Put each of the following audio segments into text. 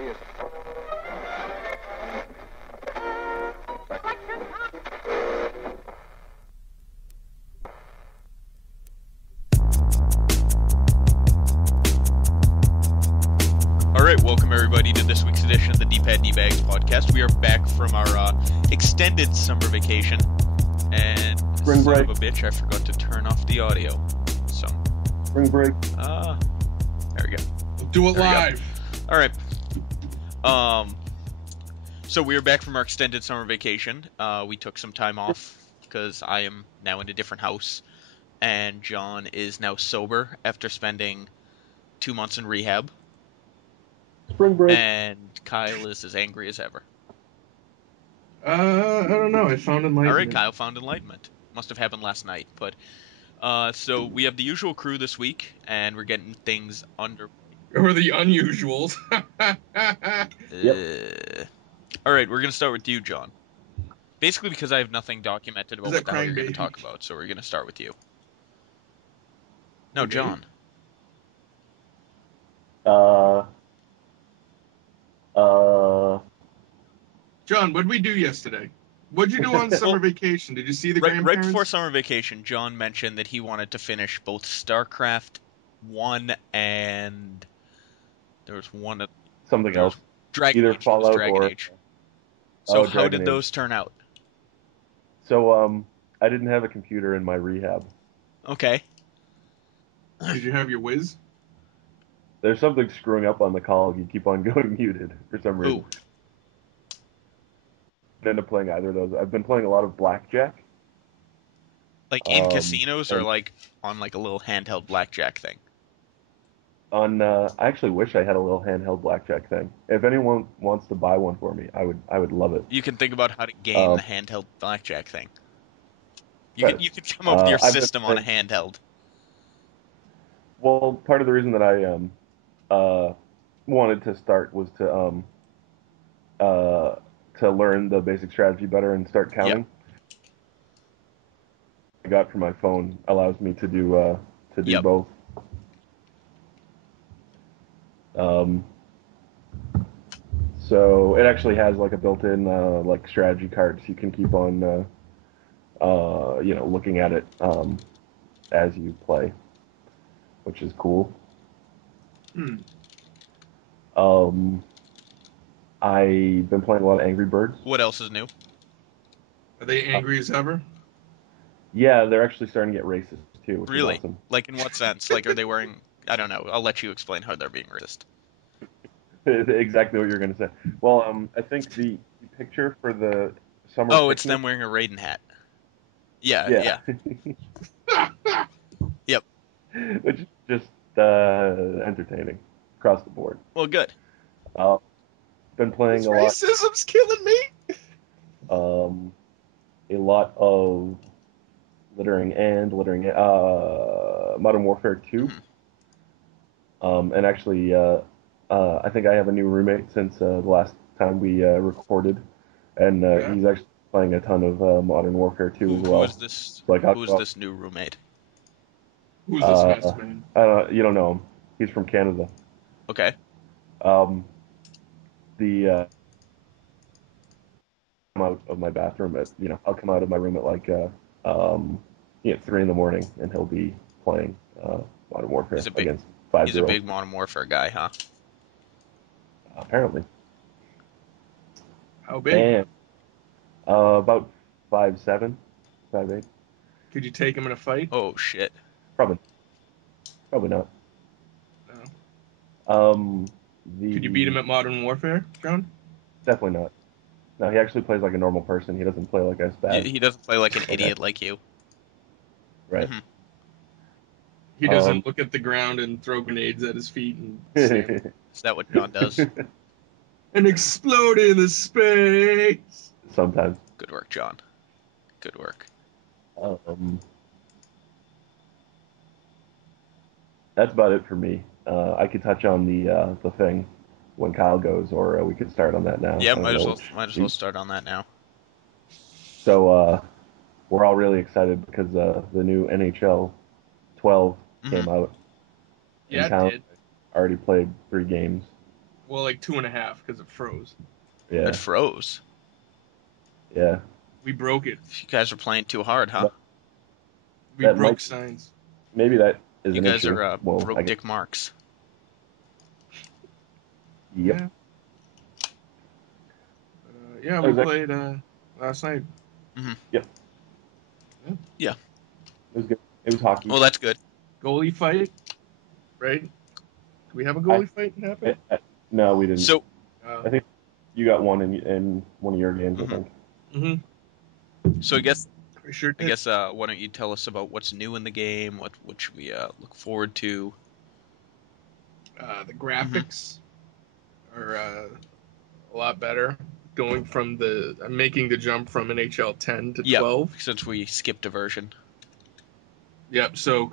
serious. Alright, welcome everybody to this week's edition of the D-Pad D-Bags podcast. We are back from our extended summer vacation, and Spring break. Son of a bitch, I forgot to turn off the audio. So, Spring break. there we go. Do it live. Alright. So we are back from our extended summer vacation. We took some time off because I am now in a different house, and John is now sober after spending 2 months in rehab. Spring break. And Kyle is as angry as ever. I don't know. I found enlightenment. Alright, Kyle found enlightenment. Must have happened last night. But so we have the usual crew this week, and we're getting things under. Or the unusuals. Alright, we're going to start with you, John. Basically because I have nothing documented about Is what that the hell you're crying going to baby? talk about, so we're going to start with you. No, Okay. John. John, what did we do yesterday? What'd you do on summer vacation? Did you see the Right grandparents? before summer vacation, John mentioned that he wanted to finish both StarCraft 1 and there was one Something else. Dragon Either Age. It was Fallout Dragon or- Age. So how Dragon did Age. those turn out? So, I didn't have a computer in my rehab. Okay. Did you have your whiz? There's something screwing up on the call. You keep on going muted for some reason. Ooh. I didn't end up playing either of those. I've been playing a lot of blackjack. Like in casinos or and- like on like a little handheld blackjack thing? I actually wish I had a little handheld blackjack thing. If anyone wants to buy one for me, I would love it. You can think about how to game the handheld blackjack thing. You could come up with your I've been system on a handheld. Well, part of the reason that I wanted to start was to learn the basic strategy better and start counting. I got from my phone allows me to do Yep. both. So it actually has like a built-in like strategy card, so you can keep on looking at it as you play, which is cool. I've been playing a lot of Angry Birds. What else is new? Are they angry as ever? Yeah, they're actually starting to get racist too, which Really? is awesome. Like in what sense? Like are they wearing... I don't know. I'll let you explain how they're being racist. Exactly what you're going to say. Well, I think the picture for the summer. Oh, it's picnic- them wearing a Raiden hat. Yeah. Yep. Which is just entertaining across the board. Well, good. Been playing This a lot. racism's killing me. A lot of littering, Modern Warfare 2. And actually, I think I have a new roommate since the last time we recorded, and he's actually playing a ton of Modern Warfare 2 as well. Who is this? Like, Who is this new roommate? Who's this mess man? You don't know him. He's from Canada. Okay. Come out of my bathroom at I'll come out of my room at like 3 in the morning, and he'll be playing Modern Warfare against 5-0. He's a big Modern Warfare guy, huh? Apparently. How big? And about 5'7", 5'8". Could you take him in a fight? Oh shit. Probably not. No. Could you beat him at Modern Warfare, John? Definitely not. No, he actually plays like a normal person. He doesn't play like us bad. He doesn't play like an idiot like you. Right. Mhm. He doesn't look at the ground and throw grenades at his feet and slam Is that what John does? and explode in the space. Sometimes. Good work, John. Good work. That's about it for me. I could touch on the thing when Kyle goes, or we could start on that now. Yeah, I don't might know as well start on that now. So we're all really excited because the new NHL 12 came out. Yeah, in town. it did. Already played 3 games. Well, like 2.5 because it froze. Yeah, It froze. yeah. We broke it. You guys are playing too hard, huh? We That broke might signs. maybe that is You an guys issue. are Well, I broke guess. dick marks. Yep. Yeah. Yeah, That we was actually, played last night. Hmm. yep. Yeah. Yeah. It was good. It was hockey. Well, that's good. Goalie fight, right? Do we have a I, goalie fight happen? no, we didn't. So, I think you got one in one of your games. I mhm. think. Mm-hmm. So We sure I did. guess, why don't you tell us about what's new in the game? What should we look forward to? The Hmm. graphics are a lot better. Going from I'm making the jump from NHL 10 to Yep, 12. since we skipped a version. Yep. So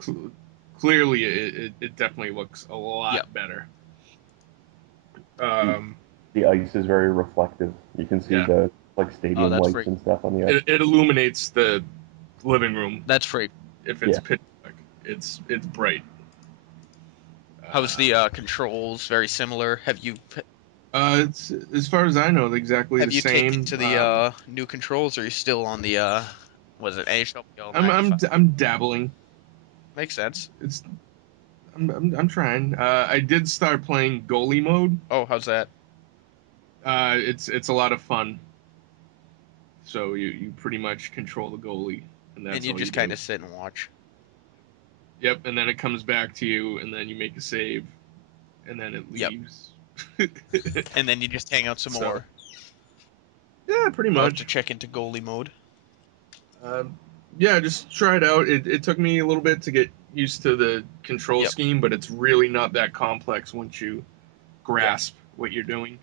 clearly, it definitely looks a Yep. lot better. The, Um, the ice is very reflective. You can see yeah. the like Oh, stadium that's lights free. and stuff on the ice. It illuminates the living room That's free. if it's Yeah. pitch dark. It's bright. How's the Um, controls? Very similar. it's as far as I know, exactly the Have you taken same. to the new controls, or are you still on the was it AHL I'm 95? I'm dabbling. Makes sense. It's I'm trying. I did start playing goalie mode. Oh, how's that? It's a lot of fun. So you pretty much control the goalie, and And that's you all you just kind do. of sit and watch. Yep, and then it comes back to you, and then you make a save, and then it Yep. leaves. And then you just hang out some So more. yeah, pretty I'll have to much. check into goalie mode. Um, yeah, just try it out. It took me a little bit to get used to the control Yep. scheme, but it's really not that complex once you Yeah. grasp what you're doing.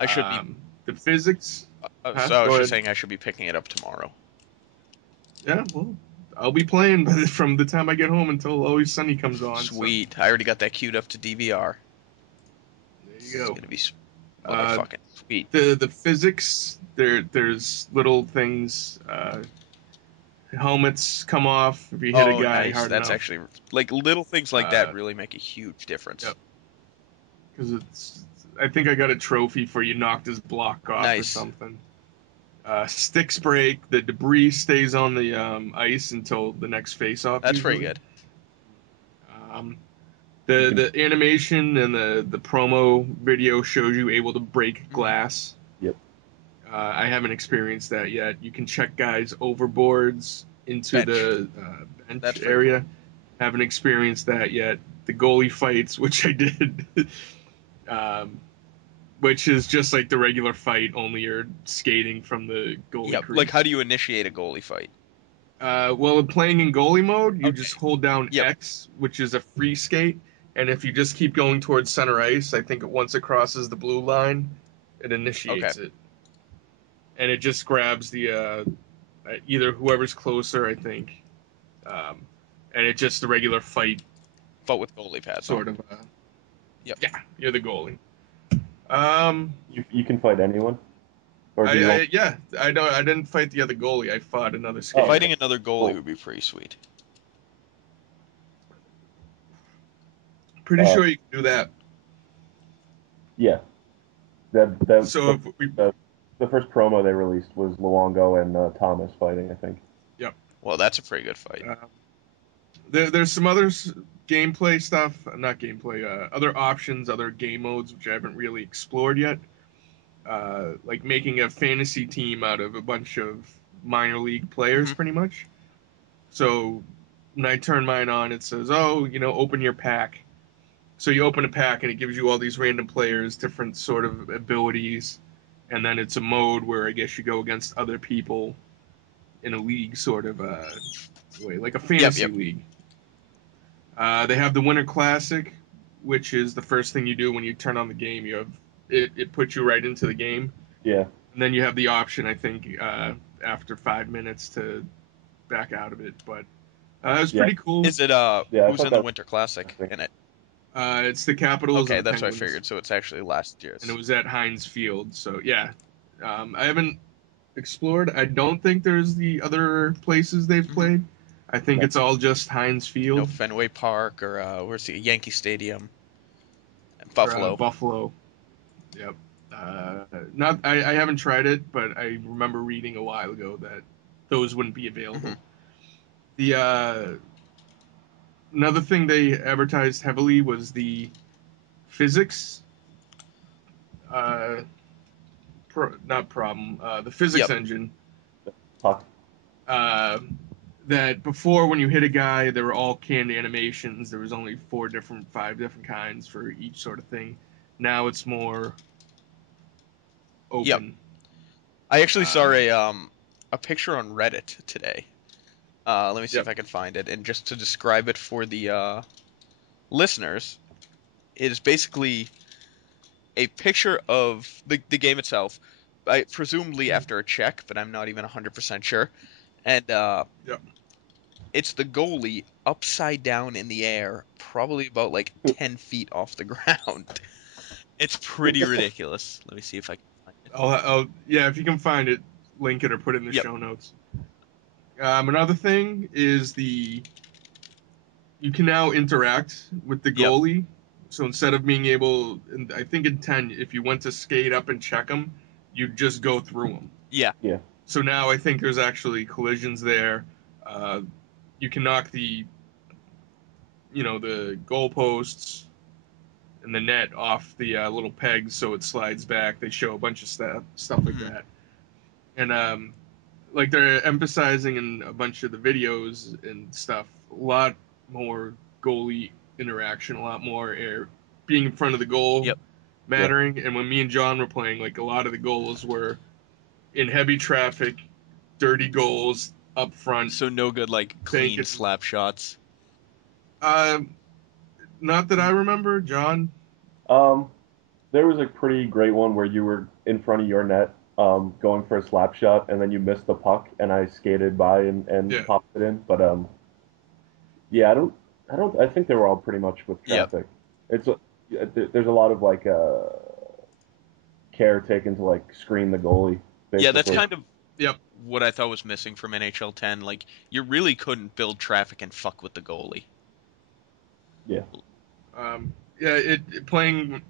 I should be. The physics, huh? So I was Go just ahead. saying I should be picking it up tomorrow. Yeah, well, I'll be playing from the time I get home until Always Sunny comes on. So Sweet. I already got that queued up to DVR. there you It's go. gonna be Uh, motherfucking sweet. the physics there's little things. Helmets come off if you hit a Oh, guy nice. hard That's enough. actually like little things like that Uh, really make a huge difference. yep, because I think I got a trophy for you knocked his block off or Nice. something. Sticks break, the debris stays on the ice until the next face-off That's pretty usually. good. Um, You the can. the animation and the promo video shows you able to break Hmm. glass. Yep. I haven't experienced that yet. You can check guys overboards into Bench. the bench That's pretty cool. area. Haven't experienced that yet. The goalie fights, which I did, um, which is just like the regular fight, only you're skating from the goalie Yep. Like, crease. how do you initiate a goalie fight? Well, playing in goalie mode, you just Okay. hold down Yep. X, which is a free skate, and if you just keep going towards center ice, I think once it crosses the blue line, it Okay. initiates it, and it just grabs the either whoever's closer, I think, um, and it's just the regular fight But with goalie pads on. sort of. Yep. Yeah, you're the goalie. Um, You can fight anyone, or do you only? yeah, I know. I didn't fight the other goalie. I fought another Oh, okay. skater. Fighting another goalie Cool. would be pretty sweet. Pretty Uh, sure you can do that. yeah. That So if we, the first promo they released was Luongo and Thomas fighting. I think. yep. Well, that's a pretty good fight. There's some other gameplay stuff, not gameplay, other options, other game modes which I haven't really explored yet. Like making a fantasy team out of a bunch of minor league players, Hmm. pretty much. So when I turn mine on, it says, "Oh, open your pack." So you open a pack and it gives you all these random players, different sort of abilities, and then it's a mode where I guess you go against other people in a league, sort of way, like a Yep. fantasy Yep. league. They have the Winter Classic, which is the first thing you do when you turn on the game. You have it puts you right into the game, Yeah. and then you have the option, I think, after 5 minutes to back out of it. But it was Yeah. pretty cool. Is it Yeah. I who's thought in the that Winter Classic was in it? It's the Capitals and Okay, the that's what I Penguins, figured. So it's actually last and it year's. was at Heinz Field. So yeah, I haven't explored. I don't think there's the other places they've Hmm. played. I think no. it's all just Heinz No Field Fenway Park or where's the Yankee Stadium, or Buffalo. Buffalo. Yep. Not I haven't tried it, but I remember reading a while ago that those wouldn't be Hmm. available. The another thing they advertised heavily was the physics, uh, not problem, the physics Yep. engine. Puck. Uh, that before when you hit a guy, they were all canned animations. There was only five different kinds for each sort of thing. Now it's more Yep. open. I actually saw Uh, a picture on Reddit today. Let me see if yep. I can find it. And just to describe it for the listeners, it is basically a picture of the game itself, presumably after a check, but I'm not even 100% sure. And Yep. it's the goalie upside down in the air, probably about like 10 feet off the ground. It's pretty ridiculous. Let me see if I can find it. Yeah, if you can find it, link it or put it in the Yep. show notes. Another thing is you can now interact with the Yep. goalie. So instead of being able, and I think in 10, if you went to skate up and check them, you'd just go through them. Yeah. Yeah. So now I think there's actually collisions there. Uh, you can knock the goalposts and the net off the little pegs so it slides back. They show a bunch of stuff like Hmm. that. And like they're emphasizing in a bunch of the videos and stuff a lot more goalie interaction, a lot more air being in front of the goal Yep. Yeah. mattering. And when me and John were playing, like a lot of the goals were in heavy traffic, dirty goals up front, So no good like clean banking. slap shots. uh Not that I remember, John. Um, there was a pretty great one where you were in front of your net, going for a slap shot, and then you missed the puck, and I skated by and Yeah. popped it in. But yeah, I think they were all pretty much with Yep. traffic. There's a lot of like care taken to like screen the goalie, Yeah, that's basically. kind of Yep. what I thought was missing from NHL 10. Like, you really couldn't build traffic and fuck with the goalie. Yeah. Yeah. Playing.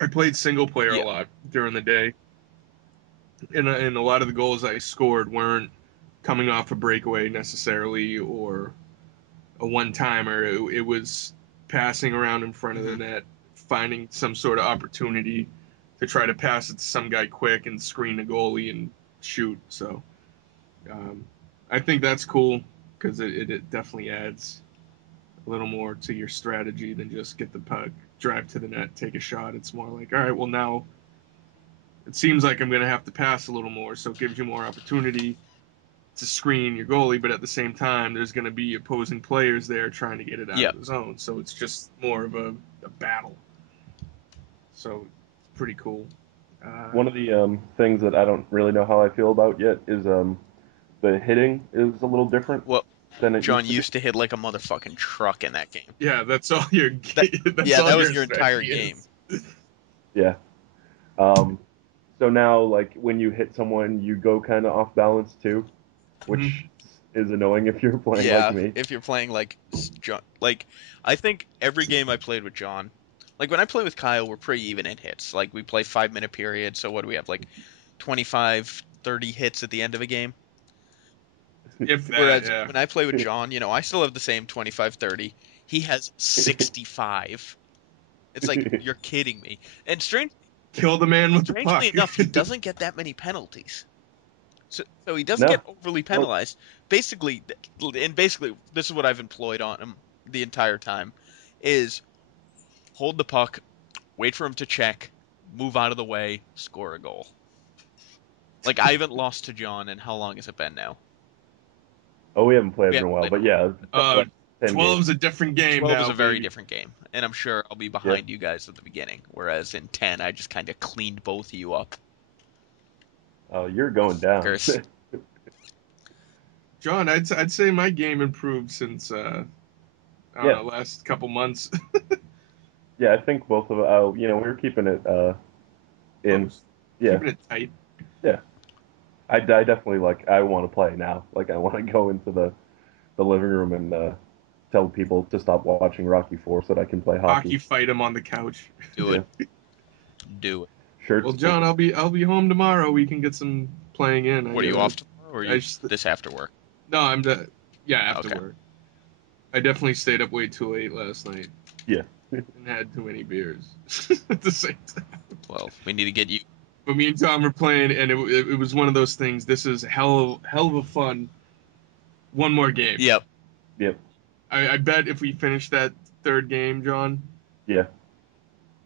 I played single player a Yeah. lot during the day, and a lot of the goals I scored weren't coming off a breakaway necessarily or a one timer. It was passing around in front of the Hmm. net, finding some sort of opportunity to try to pass it to some guy quick and screen the goalie and shoot. So um, I think that's cool because it definitely adds a little more to your strategy than just get the puck, drive to the net, take a shot. It's more like, all right, well, now it seems like I'm going to have to pass a little more. So it gives you more opportunity to screen your goalie, but at the same time, there's going to be opposing players there trying to get it out Yeah. of the zone. So it's just more of a battle. So pretty cool. Uh, One of the things that I don't really know how I feel about yet is the hitting is a little different Well, than it John used to be. used to hit like a motherfucking truck in that game. yeah, that's all your That, that's yeah, all that was your your entire strategy game. is. Yeah. Um, so now, like when you hit someone, you go kind of off balance too, which is annoying if you're playing like Yeah, me. if you're playing like John, like I think every game I played with John, like when I play with Kyle, we're pretty even in hits. Like we play 5 minute periods, so what do we have like 25, 30 hits at the end of a game? If that, Whereas yeah. when I play with John, I still have the same 25, 30. He has 65. It's like you're kidding me. And Kill the man with the strangely puck. enough, he doesn't get that many penalties. So he doesn't No, get overly no, penalized. Basically, and basically, this is what I've employed on him the entire time, is hold the puck, wait for him to check, move out of the way, score a goal. Like I haven't lost to John in how long has it been now? oh, we haven't played We in a haven't while, played in but a while. yeah, probably like 10 games. 12's a different game 12 is now, a very baby. different game, and I'm sure I'll be Yeah. behind you guys at the beginning. Whereas in 10, I just kind of cleaned both of you up. Oh, you're going down. Fuckers. John, I'd say my game improved since I don't Yeah, know, last couple months. yeah. I think both of we were keeping it in. Close. Yeah, Keeping it tight. yeah. I definitely like. I want to play now. Like I want to go into the living room and tell people to stop watching Rocky 4 so that I can play Hockey hockey. fight him on the couch. Do Yeah. it. Do it. Sure. Well, John, I'll be home tomorrow. We can get some playing in. What, are you off tomorrow, or are you this after work? No, after Okay. work. I definitely stayed up way too late last night. Yeah. And had too many beers at the same time. Well, we need to get you. But me and Tom were playing, and it was one of those things. This is hell of a fun. One more game. Yep. Yep. I bet if we finish that third game, John. Yeah.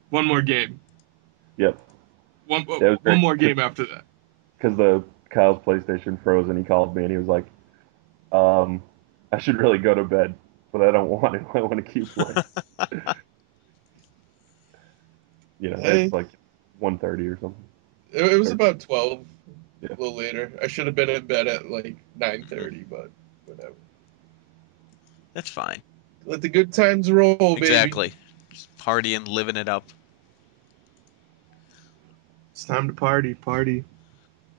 One more game. Yep. One That was more game after that. Because Kyle's PlayStation froze, and he called me, and he was like, I should really go to bed, but I don't want to. I want to keep playing. Hey. It's like 1:30 or something. It was about 12, Yeah. a little later. I should have been in bed at like 9:30, but whatever. That's fine. Let the good times roll, baby. Exactly. Just partying, living it up. It's time to party.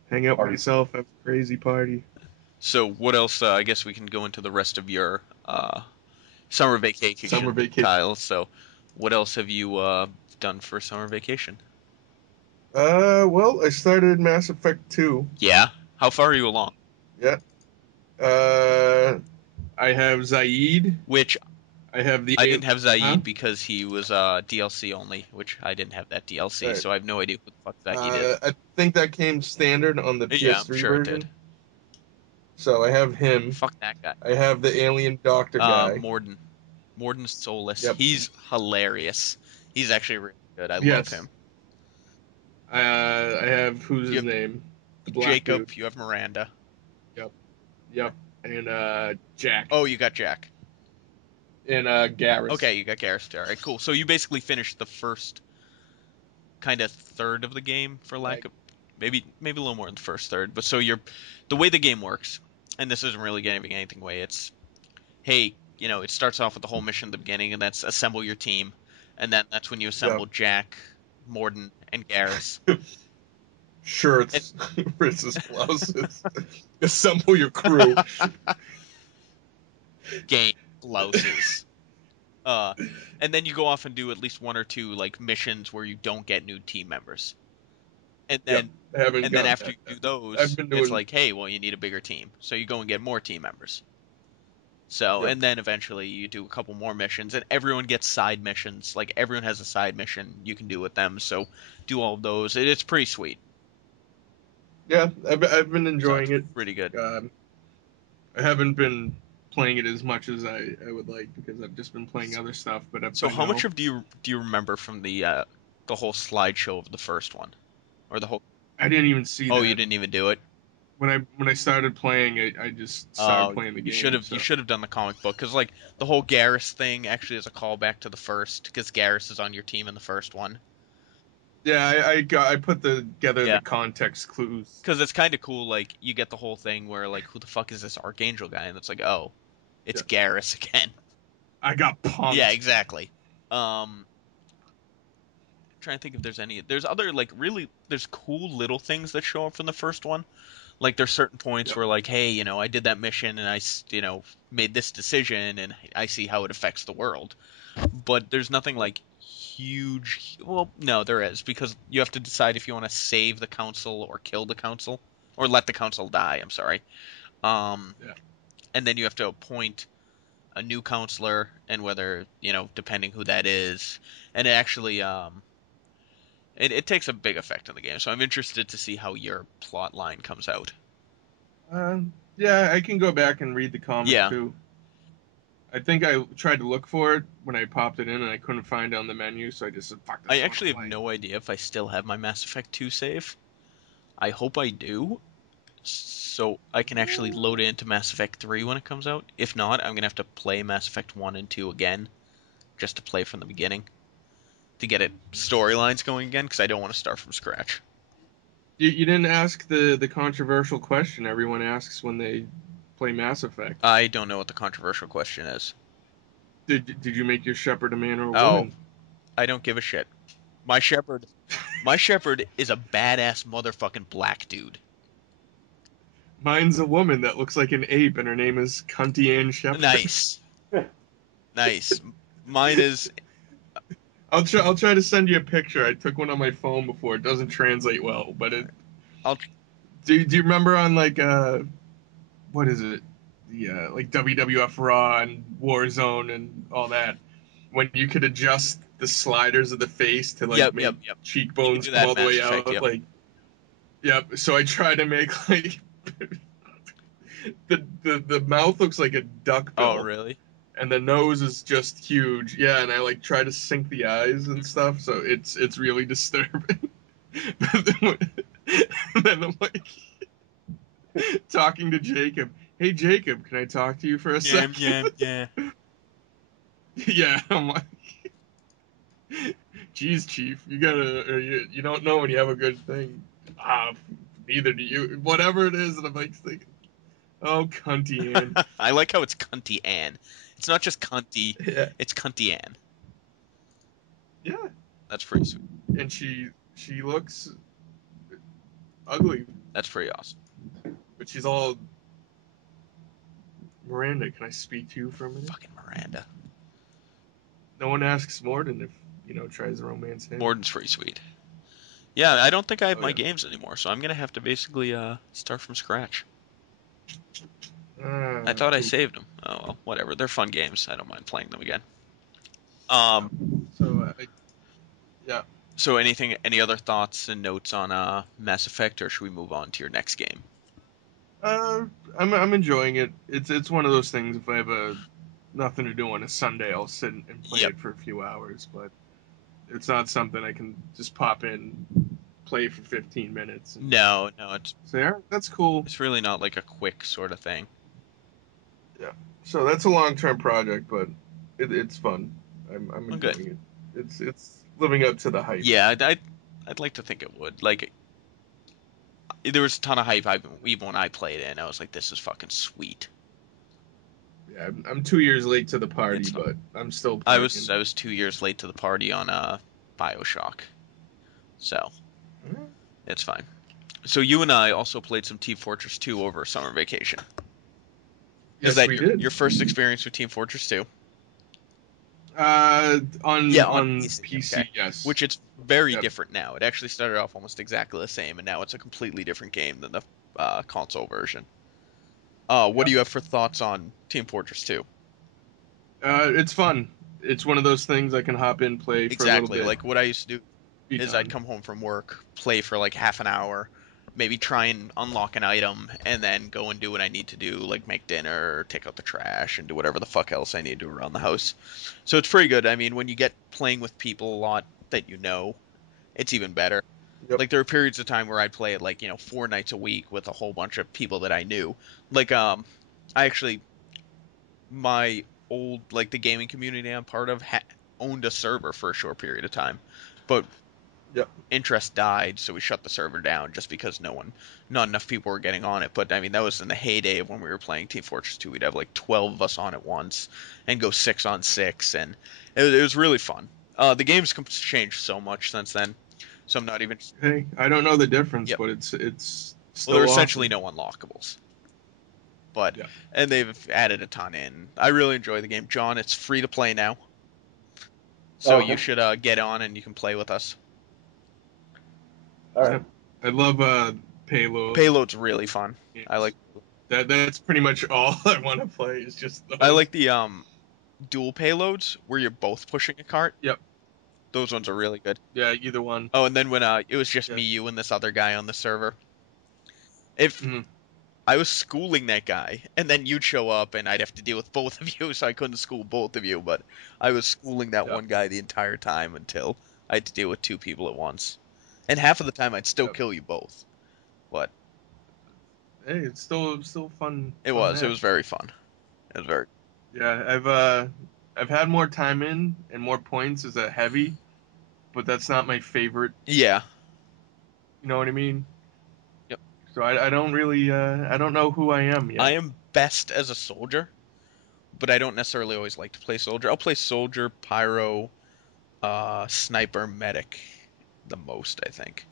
Hang out with yourself, have a crazy party. So what else? I guess we can go into the rest of your summer vacation, Kyle. So what else have you done for summer vacation? Well, I started Mass Effect 2. Yeah? How far are you along? Yeah. I have Zaid. Which I didn't have Zaid because he was DLC only, which I didn't have that DLC, Right. so I have no idea what the fuck Zaid is. I think that came standard on the Yeah, PS3 I'm sure version. it did. So I have him. Fuck that guy. I have the alien doctor guy. Morden Solus. Yep. He's hilarious. He's actually really good. I love him. I have his name? The Jacob. Dude. You have Miranda. Yep. And Jack. Oh, you got Jack. And Garrus. Okay, you got Garrus. All right, cool. So you basically finished the first kind of third of the game, for lack of maybe a little more in the first third. But so the way the game works, and this isn't really giving anything away. It's hey, it starts off with the whole mission at the beginning, and that's assemble your team, and then that's when you assemble Jack, Morden, and Garrus. Shirts, versus blouses. Assemble your crew. Game blouses. And then you go off and do at least one or two like missions where you don't get new team members. And then after you do those, it's like, hey, well, you need a bigger team, so you go and get more team members. So, and then eventually you do a couple more missions, and everyone gets side missions. Like everyone has a side mission you can do with them. So, do all of those. It's pretty sweet. Yeah, I've been enjoying it. Pretty good. I haven't been playing it as much as I would like because I've just been playing other stuff. But so, how much do you remember from the whole slideshow of the first one, or the whole? I didn't even see. Oh, you didn't even do it. When I started playing, I just started playing the game. You should have done the comic book because like the whole Garrus thing actually is a callback to the first because Garrus is on your team in the first one. Yeah, I put together the context clues because it's kind of cool. Like you get the whole thing where like who the fuck is this Archangel guy, and it's like it's Garrus again. I got punked. Yeah, exactly. Trying to think if there's other like really there's cool little things that show up from the first one. Like there's certain points where like, hey, I did that mission and I made this decision and I see how it affects the world. But there's nothing like huge. Well, no, there is because you have to decide if you want to save the council or kill the council or let the council die. I'm sorry. And then you have to appoint a new counselor and whether depending who that is, and it actually it takes a big effect on the game. So I'm interested to see how your plot line comes out. Yeah, I can go back and read the comic too. I think I tried to look for it when I popped it in and I couldn't find it on the menu, so I just said, fuck this. I actually have no idea if I still have my Mass Effect 2 save. I hope I do, so I can actually load it into Mass Effect 3 when it comes out. If not, I'm going to have to play Mass Effect 1 and 2 again, just to play from the beginning, to get it storylines going again, because I don't want to start from scratch. You didn't ask the controversial question everyone asks when they play Mass Effect. I don't know what the controversial question is. Did you make your Shepard a man or a woman? I don't give a shit. My Shepard is a badass motherfucking black dude. Mine's a woman that looks like an ape, and her name is Cunty Ann Shepard. Nice. Nice. Mine is... I'll try to send you a picture. I took one on my phone before. It doesn't translate well, but it. I'll Do you remember on like what is it? The like WWF Raw and Warzone and all that, when you could adjust the sliders of the face to like Yep, make yep, yep. You can cheekbones do come that in all the Mass way Effect. out, Yep. like yep. So I try to make like the mouth looks like a duck Oh, bill, really? and the nose is just huge. Yeah, and I like try to sync the eyes and stuff, so it's really disturbing. But then I'm like talking to Jacob. Hey Jacob, can I talk to you for a Yeah, second? yeah, yeah. Yeah, I'm like, geez, Chief, you gotta, or you don't know when you have a good thing. Neither do you. Whatever it is, and I'm like thinking, oh, cunty Ann. I like how it's Cunty Ann. It's not just Cunty, Yeah, it's Cunty Ann. yeah, That's pretty sweet. and she looks ugly, That's pretty awesome. but she's all Miranda. Can I speak to you for a minute? Fucking Miranda. No one asks Morden if tries to romance him. Morden's pretty sweet. Yeah, I don't think I have Oh my yeah. games anymore, so I'm gonna have to basically start from scratch. I thought I Poop. saved them. Oh well, whatever. They're fun games. I don't mind playing them again. Yeah. So yeah. So any other thoughts and notes on Mass Effect, or should we move on to your next game? Uh, I'm enjoying it. It's one of those things. If I have nothing to do on a Sunday, I'll sit and play Yep. it for a few hours. But it's not something I can just pop in, play for 15 minutes, and No, no, say, "Yeah, that's cool." it's really not like a quick sort of thing. Yeah. So that's a long-term project, but it's fun. I'm Well, good. enjoying it. It's living up to the hype. Yeah, I'd like to think it would. Like there was a ton of hype even when I played it, and I was like, this is fucking sweet. Yeah, I'm 2 years late to the party, It's not. but I'm still I was playing. I was 2 years late to the party on BioShock, so it's fine. So you and I also played some Team Fortress 2 over summer vacation. Is Yes, that we your did. first experience with Team Fortress 2? On Yeah, on on PC. Okay. PC, yes. Which it's very Yep. different now. It actually started off almost exactly the same, and now it's a completely different game than the console version. What do Yep. you have for thoughts on Team Fortress 2? It's fun. It's one of those things I can hop in, play for a little Exactly. bit, Like what I used to do be is I'd done. come home from work, play for like half an hour, maybe try and unlock an item, and then go and do what I need to do, like make dinner, take out the trash, and do whatever the fuck else I need to do around the house. So it's pretty good. I mean, when you get playing with people a lot that you know, it's even better. Yep. Like there were periods of time where I'd play it like, 4 nights a week with a whole bunch of people that I knew. Like I actually my old like the gaming community I'm part of owned a server for a short period of time. But Yep. interest died, so we shut the server down just because not enough people were getting on it. But I mean, that was in the heyday of when we were playing Team Fortress 2. We'd have like 12 of us on at once and go 6 on 6, and it was really fun. The game's changed so much since then, so I'm not even. Hey, I don't know the difference, Yep. but it's Well, there are still essentially awesome. no unlockables, but Yeah. and they've added a ton in. I really enjoy the game, John. It's free to play now, so Oh, you okay. should get on and you can play with us. All right. Yep. I love payload. Payload's really fun. I Games. like That's pretty much all I want to play is just I those. like the dual payloads where you're both pushing a cart. Yep. Those ones are really good. Yeah. Either one. Oh, and then when it was just Yeah. me, you, and this other guy on the server. If Mhm. I was schooling that guy, and then you'd show up, and I'd have to deal with both of you, so I couldn't school both of you. But I was schooling that Yep. one guy the entire time until I had to deal with two people at once. And half of the time, I'd still Yep. kill you both. But Hey, it's still fun it fun was it match. was very fun. It was very Yeah, I've had more time in and more points as a heavy, but that's not my favorite. yeah. You know what I mean? Yep. So I don't really I don't know who I am I yet. am best as a soldier, but I don't necessarily always like to play soldier. I'll play soldier, pyro, sniper, medic the most, I think.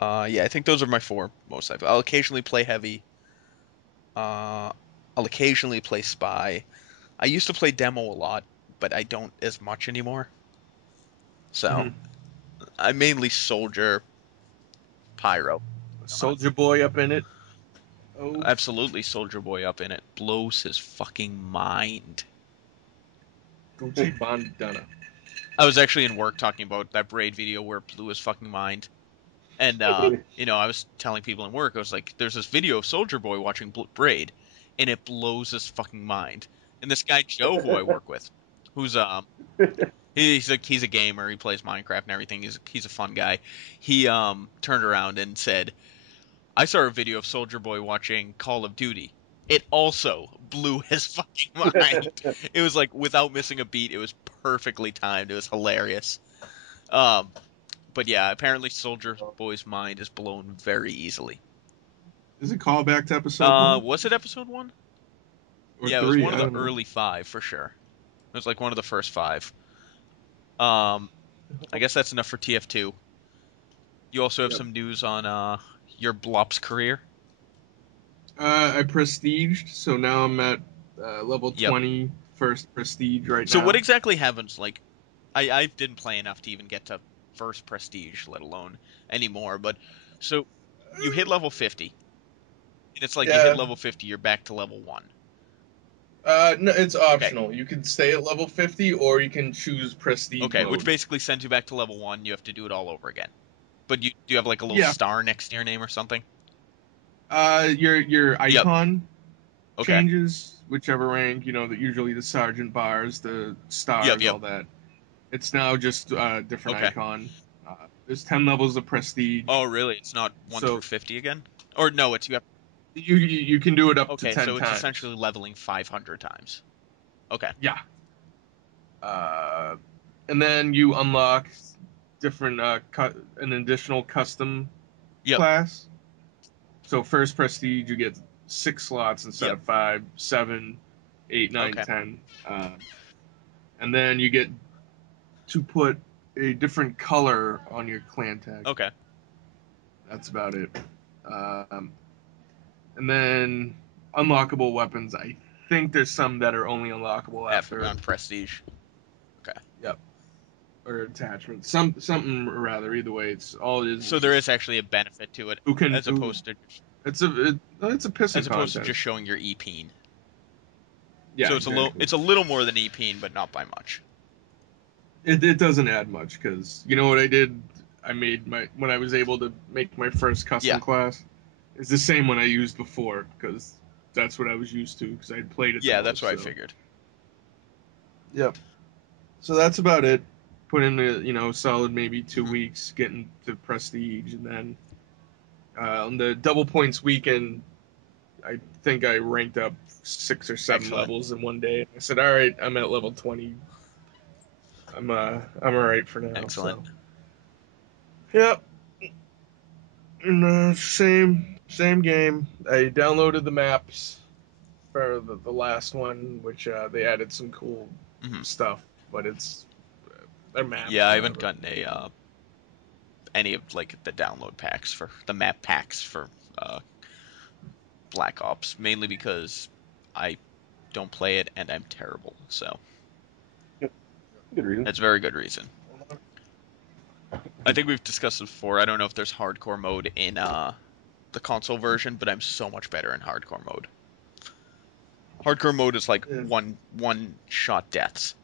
Yeah, I think those are my four most. I'll occasionally play heavy. Uh, I'll occasionally play spy. I used to play demo a lot, but I don't as much anymore. So Mhm. I mainly soldier pyro. Soldier Boy up in it. Oh, Absolutely, Soldier Boy up in it. Blows his fucking mind. Gucci Bandana. I was actually in work talking about that Braid video where it blew his fucking mind. And, I was telling people in work, I was like, there's this video of Soldier Boy watching Braid, and it blows his fucking mind. And this guy, Joe, who I work with, who's, he's a gamer, he plays Minecraft and everything, he's a fun guy. He, turned around and said, I saw a video of Soldier Boy watching Call of Duty. It also blew his fucking mind. It was like without missing a beat. It was perfectly timed. It was hilarious. Um, but yeah, apparently Soldier Boy's mind is blown very easily. Is it callback to episode 1 Was it episode 1? or Yeah, it was 3? one of I the don't know. early 5 for sure. It was like one of the first 5. Um, I guess that's enough for TF2. You also have Yep. some news on your Blops career. I prestiged, so now I'm at level Yep. 20, first prestige right So what now. exactly happens? Like, I didn't play enough to even get to first prestige, let alone anymore. But so you hit level 50, and it's like you hit Yeah. level 50, you're back to level 1. No, it's Okay. optional. You can stay at level 50, or you can choose prestige Okay, which mode. basically sends you back to level 1. You have to do it all over again. But do you have like a little Yeah. star next to your name or something? Your Yep. icon Okay. changes whichever rank. That usually the sergeant bars, the Yep, stars, yep. all that. It's now just a different Okay. icon. There's 10 levels of prestige, Oh, really? It's not 1 through so 50 again? Or no, it's you have. you can do it up to Okay, 10 so it's times. essentially leveling 500 times. Okay. Yeah. Uh, and then you unlock different an additional custom Yep. class. So first prestige, you get 6 slots instead Yep. of 5, 7, 8, 9, Okay. 10. And then you get to put a different color on your clan tag. Okay. That's about it. Um, and then unlockable weapons. I think there's some that are only unlockable After after. on prestige. Okay. Yep. Or attachments. Something or rather. Either way, it's all it So is there just is actually a benefit to it who can as who. opposed to It's a pissing just contest. showing your EP. Yeah, So exactly. it's a little more than EP, but not by much. It doesn't add much because you know what I did. I made my when I was able to make my first Yeah. custom class. It's the same one I used before because that's what I was used to because I'd played it the Yeah, that's most. what I So figured. yep. So that's about it. Put in a solid maybe 2 Hmm. weeks getting to prestige, and then on the double points weekend, I think I ranked up 6 or 7 Excellent. levels in one day. I said, all right, I'm at level 20. I'm all right for now. Excellent. So yep. And, same game. I downloaded the maps for the last one, which they added some cool Hmm. stuff, but they're Yeah, maps, I haven't whatever. gotten any of like the download packs for the map packs for uh Black Ops, mainly because I don't play it and I'm terrible. So Yep, good reason. that's a very good reason. I think we've discussed this before. I don't know if there's hardcore mode in the console version, but I'm so much better in hardcore mode. Hardcore mode is like Yeah. one shot deaths.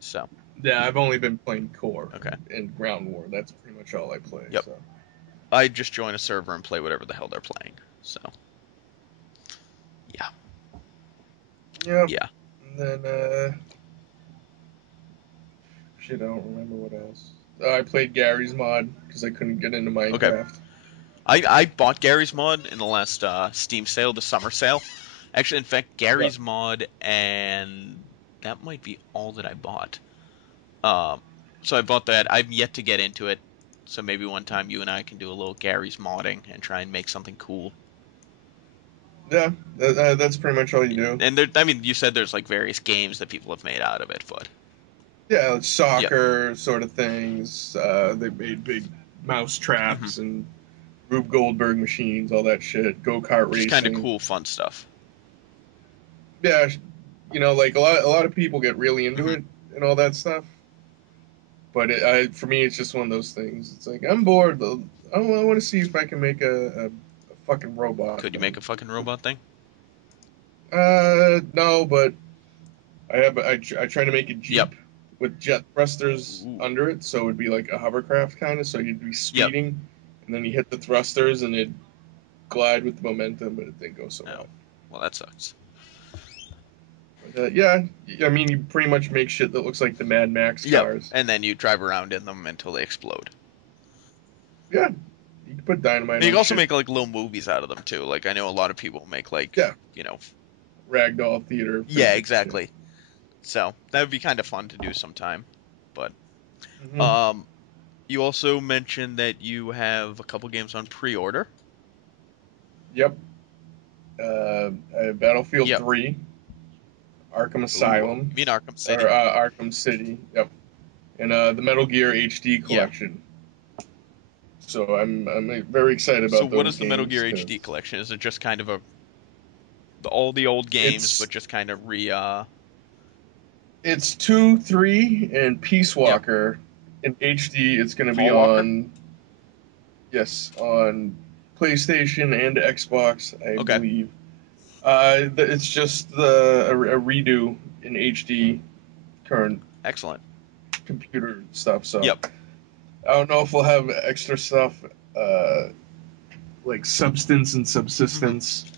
So, Yeah, I've only been playing core okay. and ground war. That's pretty much all I play. Yep. So I just join a server and play whatever the hell they're playing. So, yeah. yep. Yeah. And then shit, I don't remember what else. I played Gary's mod because I couldn't get into Okay. Minecraft. I bought Gary's mod in the last Steam sale, the summer sale. Actually, in fact, Yep. Gary's mod and that might be all that I bought. Um, so I bought that. I've yet to get into it. So maybe one time you and I can do a little Gary's modding and try and make something cool. Yeah, that's pretty much all you do. And there, I mean, you said there's like various games that people have made out of it, but Yeah, like yep. soccer sort of things. They made big mouse Hmm. traps and Rube Goldberg machines, all that shit. Go kart Just kind of racing. cool, fun stuff. Yeah, like a lot of people get really into Hmm. it and all that stuff. But for me, it's just one of those things. It's like I'm bored. I want to see if I can make a fucking robot Could you make thing. a fucking robot thing? No, but I try to make a Yep. jeep with jet thrusters Ooh. under it, so it'd be like a hovercraft kind of. So you'd be Yep. speeding, and then you hit the thrusters, and it'd glide with the momentum, but it didn't go so No. well. Well, that sucks. But, yeah, I mean, you pretty much make shit that looks like the Mad Max Yep. cars. And then you drive around in them until they explode. Yeah, you can put dynamite And you on can also shit. make like little movies out of them too. Like I know a lot of people make like, Yeah, you know, ragdoll theater yeah, physics shit. exactly. So that would be kind of fun to do sometime. But Hmm. um, you also mentioned that you have a couple games on pre-order. Yep. Battlefield Yep. 3, Arkham Ooh, Asylum, you mean Arkham or City? Arkham City. Yep. And the Metal Gear HD Yeah. collection. So I'm very excited So about what those is the Metal games Gear HD because collection? Is it just kind of all the old games, but it's just kind of it's 2, 3, and Peace Yep. Walker in HD. It's going to be Paul Walker? on PlayStation and Xbox, I Okay, believe. It's just a redo in HD current excellent. computer stuff. So Yep. I don't know if we'll have extra stuff uh, like substance and Hmm. subsistence,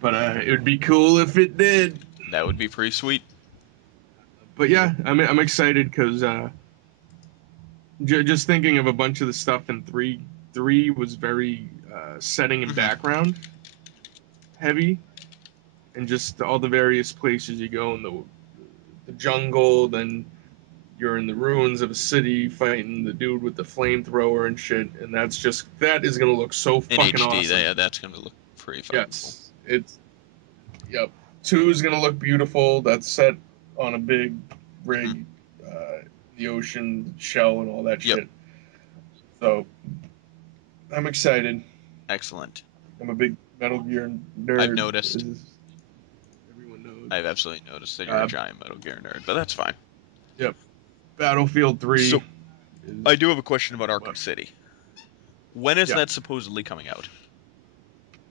but it would be cool if it did. That would be pretty sweet. But yeah, I'm excited because just thinking of a bunch of the stuff in three was very setting and Hmm. background heavy, and just all the various places you go in the jungle, then you're in the ruins of a city fighting the dude with the flamethrower and shit, and that is gonna look so In fucking HD, awesome. that's gonna look pretty fucking cool. Yes, it's yep. Two is gonna look beautiful. That's set on a big Hmm. rig, the ocean shell and all that Yep. shit. So I'm excited. Excellent. I'm a big Metal Gear I've nerd, noticed. as everyone knows. I've absolutely noticed that you're a Uh, giant Metal Gear nerd, but that's fine. yep. Battlefield 3 So I is do have a question about what? Arkham City. When is Yeah. that supposedly coming out?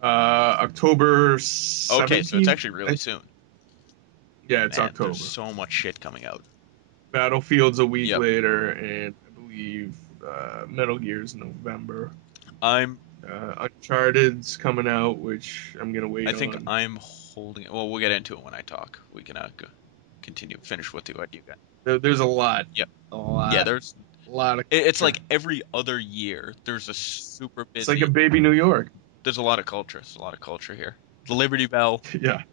October Okay, so it's 17th. actually really soon. Yeah, it's Man, there's October. so much shit coming out. Battlefield's a week Yep. later, and I believe Metal Gear's November. I'm Uncharted's coming out, which I'm gonna I wait think on. I'm holding well, we'll get into it when I talk. We can finish with what you got. There's a lot, Yep. a Yeah, lot, there's a lot of it's culture. like every other year there's a super It's like a busy. baby New York. There's a lot of culture. There's a lot of culture here. The Liberty Bell, Yeah.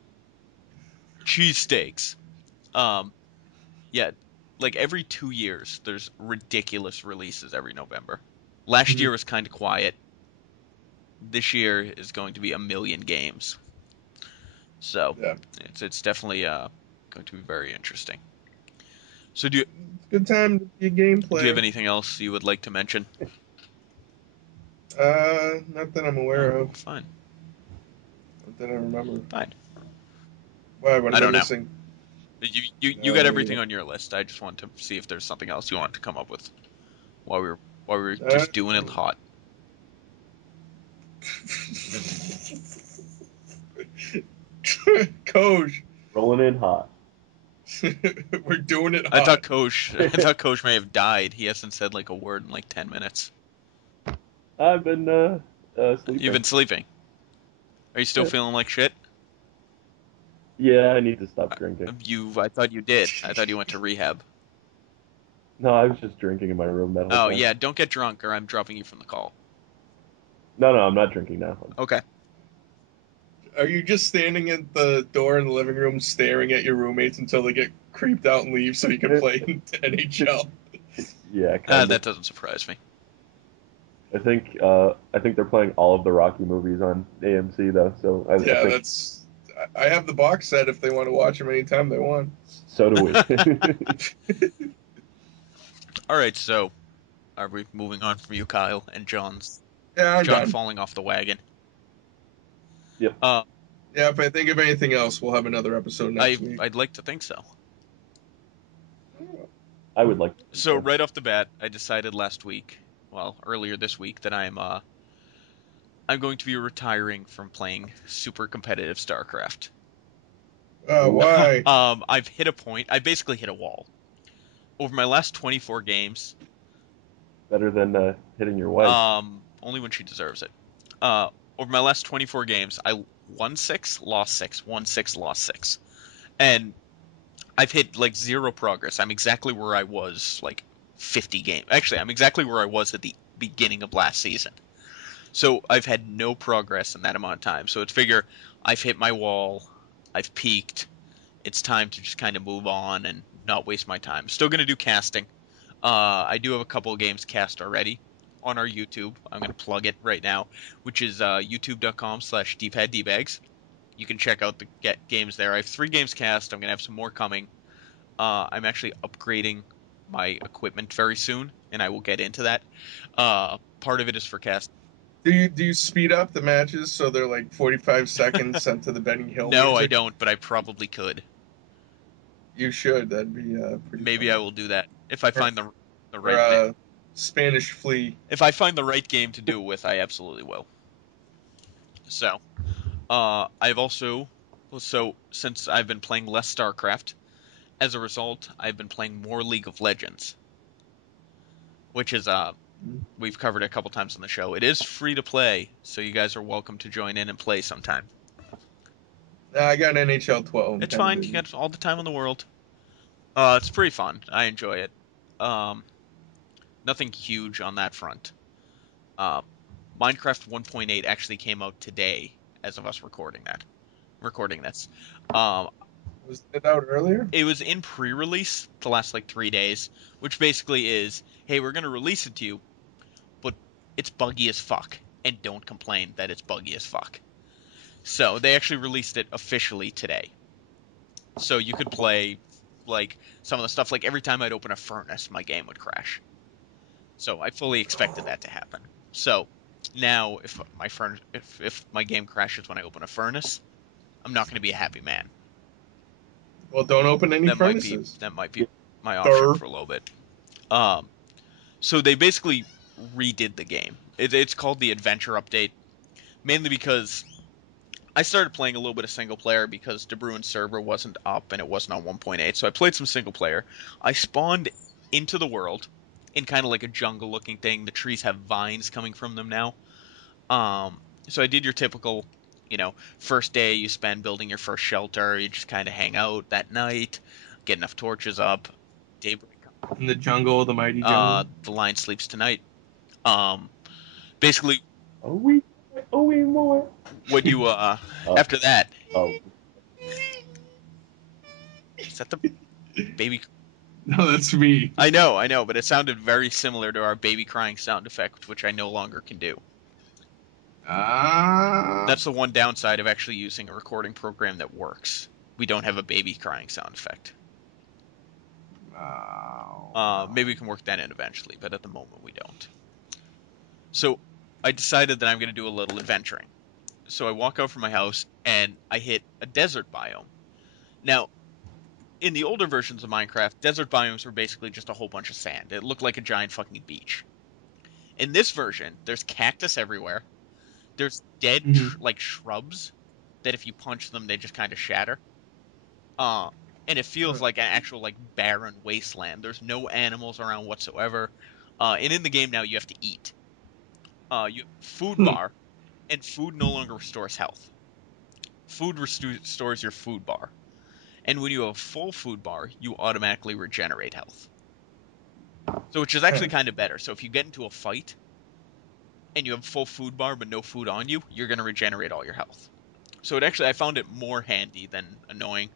cheesesteaks. Um, yeah, like every 2 years, there's ridiculous releases every November. Last Hmm. year was kind of quiet. This year is going to be a million games. So Yeah. it's definitely going to be very interesting. So It's a good time to be a game do you have player. anything else you would like to mention? Not that I'm Oh, aware of. fine, Not that I remember. fine. Why? What I am I don't know. missing? You No, got me everything either. on your list. I just wanted to see if there's something else you wanted to come up with while we were Uh, just doing it hot. Coach, Rolling in hot. we're doing it I thought hot. Coach may have died. He hasn't said like a word in like 10 minutes. I've been You've sleeping. been sleeping. Are you still Yeah. feeling like shit? Yeah, I need to stop drinking. I thought you did. I thought you went to rehab. No, I was just drinking in my room that whole Oh time. yeah, don't get drunk or I'm dropping you from the call. No, no, I'm not drinking now. Okay. Are you just standing at the door in the living room staring at your roommates until they get creeped out and leave so you can play in NHL? Yeah, kind of. That doesn't surprise me. I think they're playing all of the Rocky movies on AMC though, so I Yeah, think that's. I have the box set if they want to watch them anytime they want. so do we. All right, so are we moving on from you, Kyle, and Yeah, I'm John done. falling off the wagon? Yep. Uh, Yeah, if I think of anything else, we'll have another episode next week. I'd like to think so. I would like to think So so. right off the bat, I decided earlier this week, that I'm going to be retiring from playing super competitive StarCraft. Why? I've hit a point. I basically hit a wall. Over my last 24 games, Better than hitting your wife. only when she deserves it. Uh, Over my last 24 games, I won 6, lost 6, won 6, lost 6. And I've hit like zero progress. I'm exactly where I was like 50 games. Actually, I'm exactly where I was at the beginning of last season. So I've had no progress in that amount of time. So it's figure I've hit my wall. I've peaked. It's time to just kind of move on and not waste my time. Still going to do casting. I do have a couple of games cast already on our YouTube. I'm going to plug it right now, which is youtube.com/dpaddbags. You can check out the games there. I have 3 games cast. I'm going to have some more coming. I'm actually upgrading my equipment very soon, and I will get into that. Part of it is for cast. Do you speed up the matches so they're like 45 seconds sent to the Benny Hill No, I music? don't, but I probably could. You should. That'd be pretty Maybe I funny. will do that if I Or, find the or right thing. Spanish Flea. If I find the right game to do it with, I absolutely will. So, I've also since I've been playing less StarCraft, as a result, I've been playing more League of Legends, which is we've covered it a couple times on the show. It is free to play, so you guys are welcome to join in and play sometime. I got NHL 12. I'm It's kind of fine. You busy. got all the time in the world. It's pretty fun. I enjoy it. Um, Nothing huge on that front. Uh, Minecraft 1.8 actually came out today, as of us recording this. Um, Was it out earlier? it was in pre-release the last like 3 days, which basically is, hey, we're gonna release it to you, but it's buggy as fuck, and don't complain that it's buggy as fuck. So they actually released it officially today. So you could play like some of the stuff. Like every time I'd open a furnace, my game would crash. So I fully expected that to happen. So now, if my game crashes when I open a furnace, I'm not going to be a happy man. Well, don't open any That might be furnaces. that might be my option Durr. for a little bit. Um, so they basically redid the game. It's called the Adventure Update, mainly because I started playing a little bit of single player because De Bruin's server wasn't up and it wasn't on 1.8. So I played some single player. I spawned into the world in kind of like a jungle looking thing. The trees have vines coming from them now. Um, so I did your typical, first day you spend building your first shelter. You just kind of hang out that night, get enough torches up. Daybreak. In the jungle, the mighty jungle. The lion sleeps tonight. Um, Basically, Oh we more. when you Uh, after that, oh, is that the baby? No, that's me. I know, but it sounded very similar to our baby crying sound effect, which I no longer can do. Ah. That's the one downside of actually using a recording program that works. We don't have a baby crying sound effect. Wow. Maybe we can work that in eventually, but at the moment we don't. So I decided that I'm going to do a little adventuring. So I walk out from my house and I hit a desert biome. Now, in the older versions of Minecraft, desert biomes were basically just a whole bunch of sand. It looked like a giant fucking beach. In this version, there's cactus everywhere. There's dead Mhm. like shrubs that if you punch them, they just kind of shatter. Uh, and it feels Huh. like an actual like barren wasteland. There's no animals around whatsoever. And in the game now, you have to eat. You have a food Hmm. bar, and food no longer restores health. Food restores your food bar, and when you have a full food bar, you automatically regenerate health. So, which is actually Huh. kind of better. So, if you get into a fight and you have full food bar but no food on you, you're gonna regenerate all your health. So, I found it more handy than annoying.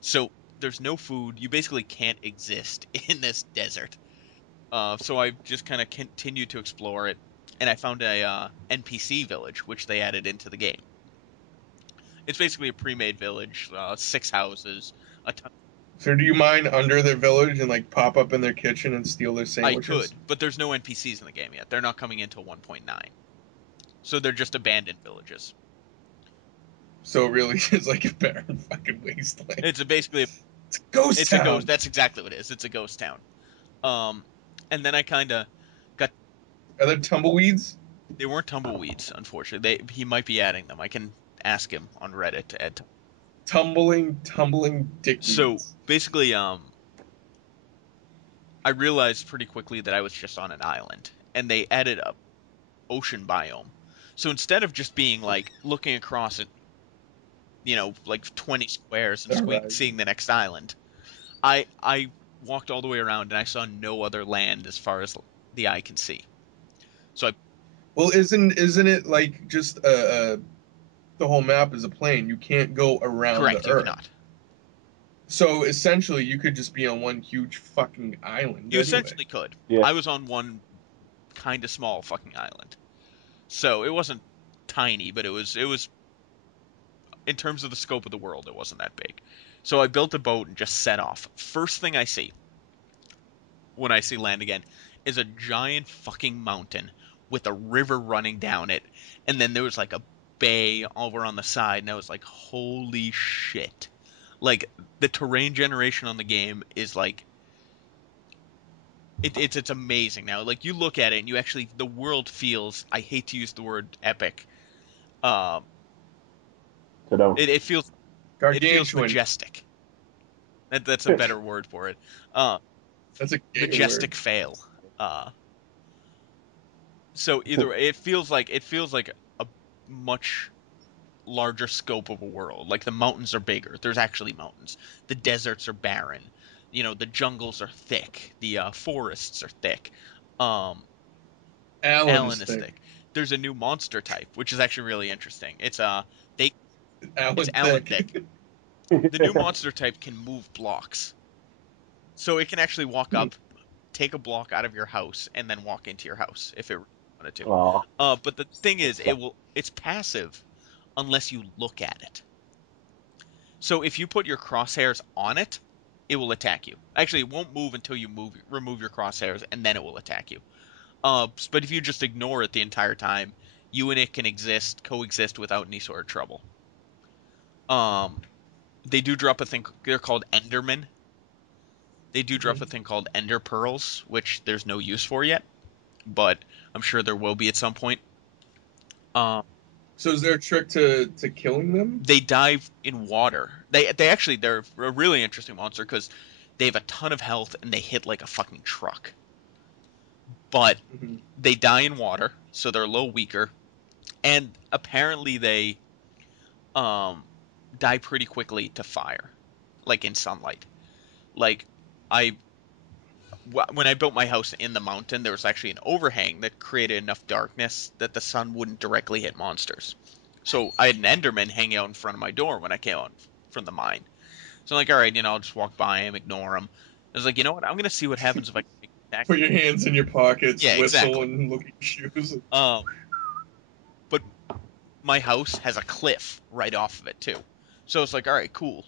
So, there's no food. You basically can't exist in this desert. So I just kind of continued to explore it, and I found a NPC village which they added into the game. It's basically a pre-made village, 6 houses, a ton. So do you mine under their village and like pop up in their kitchen and steal their I sandwiches? could, but there's no NPCs in the game yet. They're not coming until 1.9, so they're just abandoned villages. So it really is like a barren fucking wasteland. It's basically It's a ghost it's a ghost. town. That's exactly what it is. It's a ghost town. Um, and then I kind of got. Are there tumbleweeds? They weren't tumbleweeds, unfortunately. He might be adding them. I can ask him on Reddit to add. Tumbling So dickweeds. basically, I realized pretty quickly that I was just on an island, and they added a ocean biome. So instead of just being like looking across it, like 20 squares and The horizon. seeing the next island, I walked all the way around and I saw no other land as far as the eye can see. So I Well, isn't it like just the whole map is a plane? You can't go around the correct, you Earth. cannot. So essentially, you could just be on one huge fucking island You anyway. essentially could. Yeah. I was on one kind of small fucking island. So it wasn't tiny, but it was in terms of the scope of the world, it wasn't that big. So I built a boat and just set off. First thing I see when I see land again is a giant fucking mountain with a river running down it, and then there was like a bay over on the side, and I was like, holy shit. Like the terrain generation on the game is like it's amazing now. Like you look at it and you actually the world feels, I hate to use the word epic. Um So don't. it feels it feels Gargantuan. majestic. That's a better word for it. Uh That's a gay word. Majestic fail. Uh so either it feels like a much larger scope of a world. Like the mountains are bigger. There's actually mountains. The deserts are barren. The jungles are thick. The forests are thick. Um Alan Alan is is thick. thick. There's a new monster type, which is actually really interesting. They it's Alan Alan thick. thick. The new monster type can move blocks. So it can actually walk up, take a block out of your house, and then walk into your house if it wanted to. Aw, But the thing is, so, it's passive unless you look at it. So if you put your crosshairs on it, it will attack you. Actually, it won't move until you remove your crosshairs, and then it will attack you. But if you just ignore it the entire time, you and it can coexist without any sort of trouble. Um, they do drop a thing. They're called Endermen. They do drop a thing called Ender Pearls, which there's no use for yet, but I'm sure there will be at some point. Um, So is there a trick to killing them? they dive in water. They're a really interesting monster because they have a ton of health and they hit like a fucking truck. But Mm-hmm. they die in water, so they're a little weaker, and apparently they um die pretty quickly to fire, like in sunlight. Like I when I built my house in the mountain, there was actually an overhang that created enough darkness that the sun wouldn't directly hit monsters. So I had an Enderman hanging out in front of my door when I came out from the mine. So I'm like, all right, I'll just walk by him, ignore him. I was like, you know what? I'm gonna see what happens if I make an attack. Put your hands in your pockets, Yeah, whistle, exactly. and look at your shoes. Um, but my house has a cliff right off of it too. So it's like, all right, cool.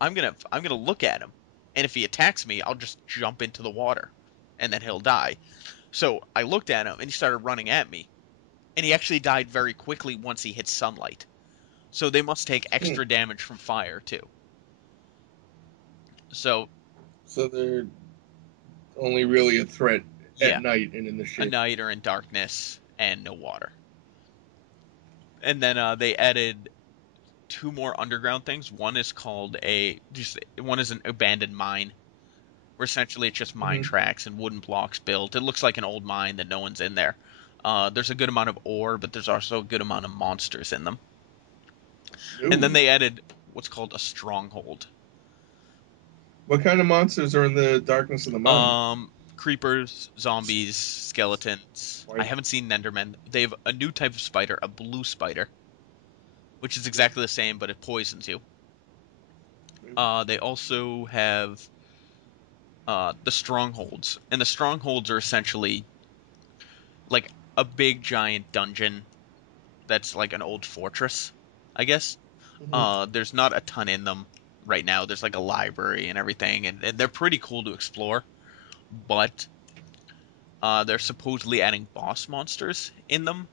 I'm gonna look at him, and if he attacks me, I'll just jump into the water, and then he'll die. So I looked at him, and he started running at me, and he actually died very quickly once he hit sunlight. So they must take Hmm. extra damage from fire too. So So they're only really a threat at yeah, night and in the a shade. night or in darkness and no water. And then they added two more underground things. One is an abandoned mine, where essentially it's just mine Mm-hmm. tracks and wooden blocks built. It looks like an old mine that no one's in there. There's a good amount of ore, but there's also a good amount of monsters in them. And then Ooh. they added what's called a stronghold. What kind of monsters are in the darkness of the mine? Creepers, zombies, skeletons. I Right. haven't seen Endermen. They have a new type of spider, a blue spider, which is Yep. exactly the same, but it poisons you. They also have the strongholds, and the strongholds are essentially like a big giant dungeon that's like an old fortress, I guess. Mm-hmm. There's not a ton in them right now. There's like a library and everything, and they're pretty cool to explore. But they're supposedly adding boss monsters in them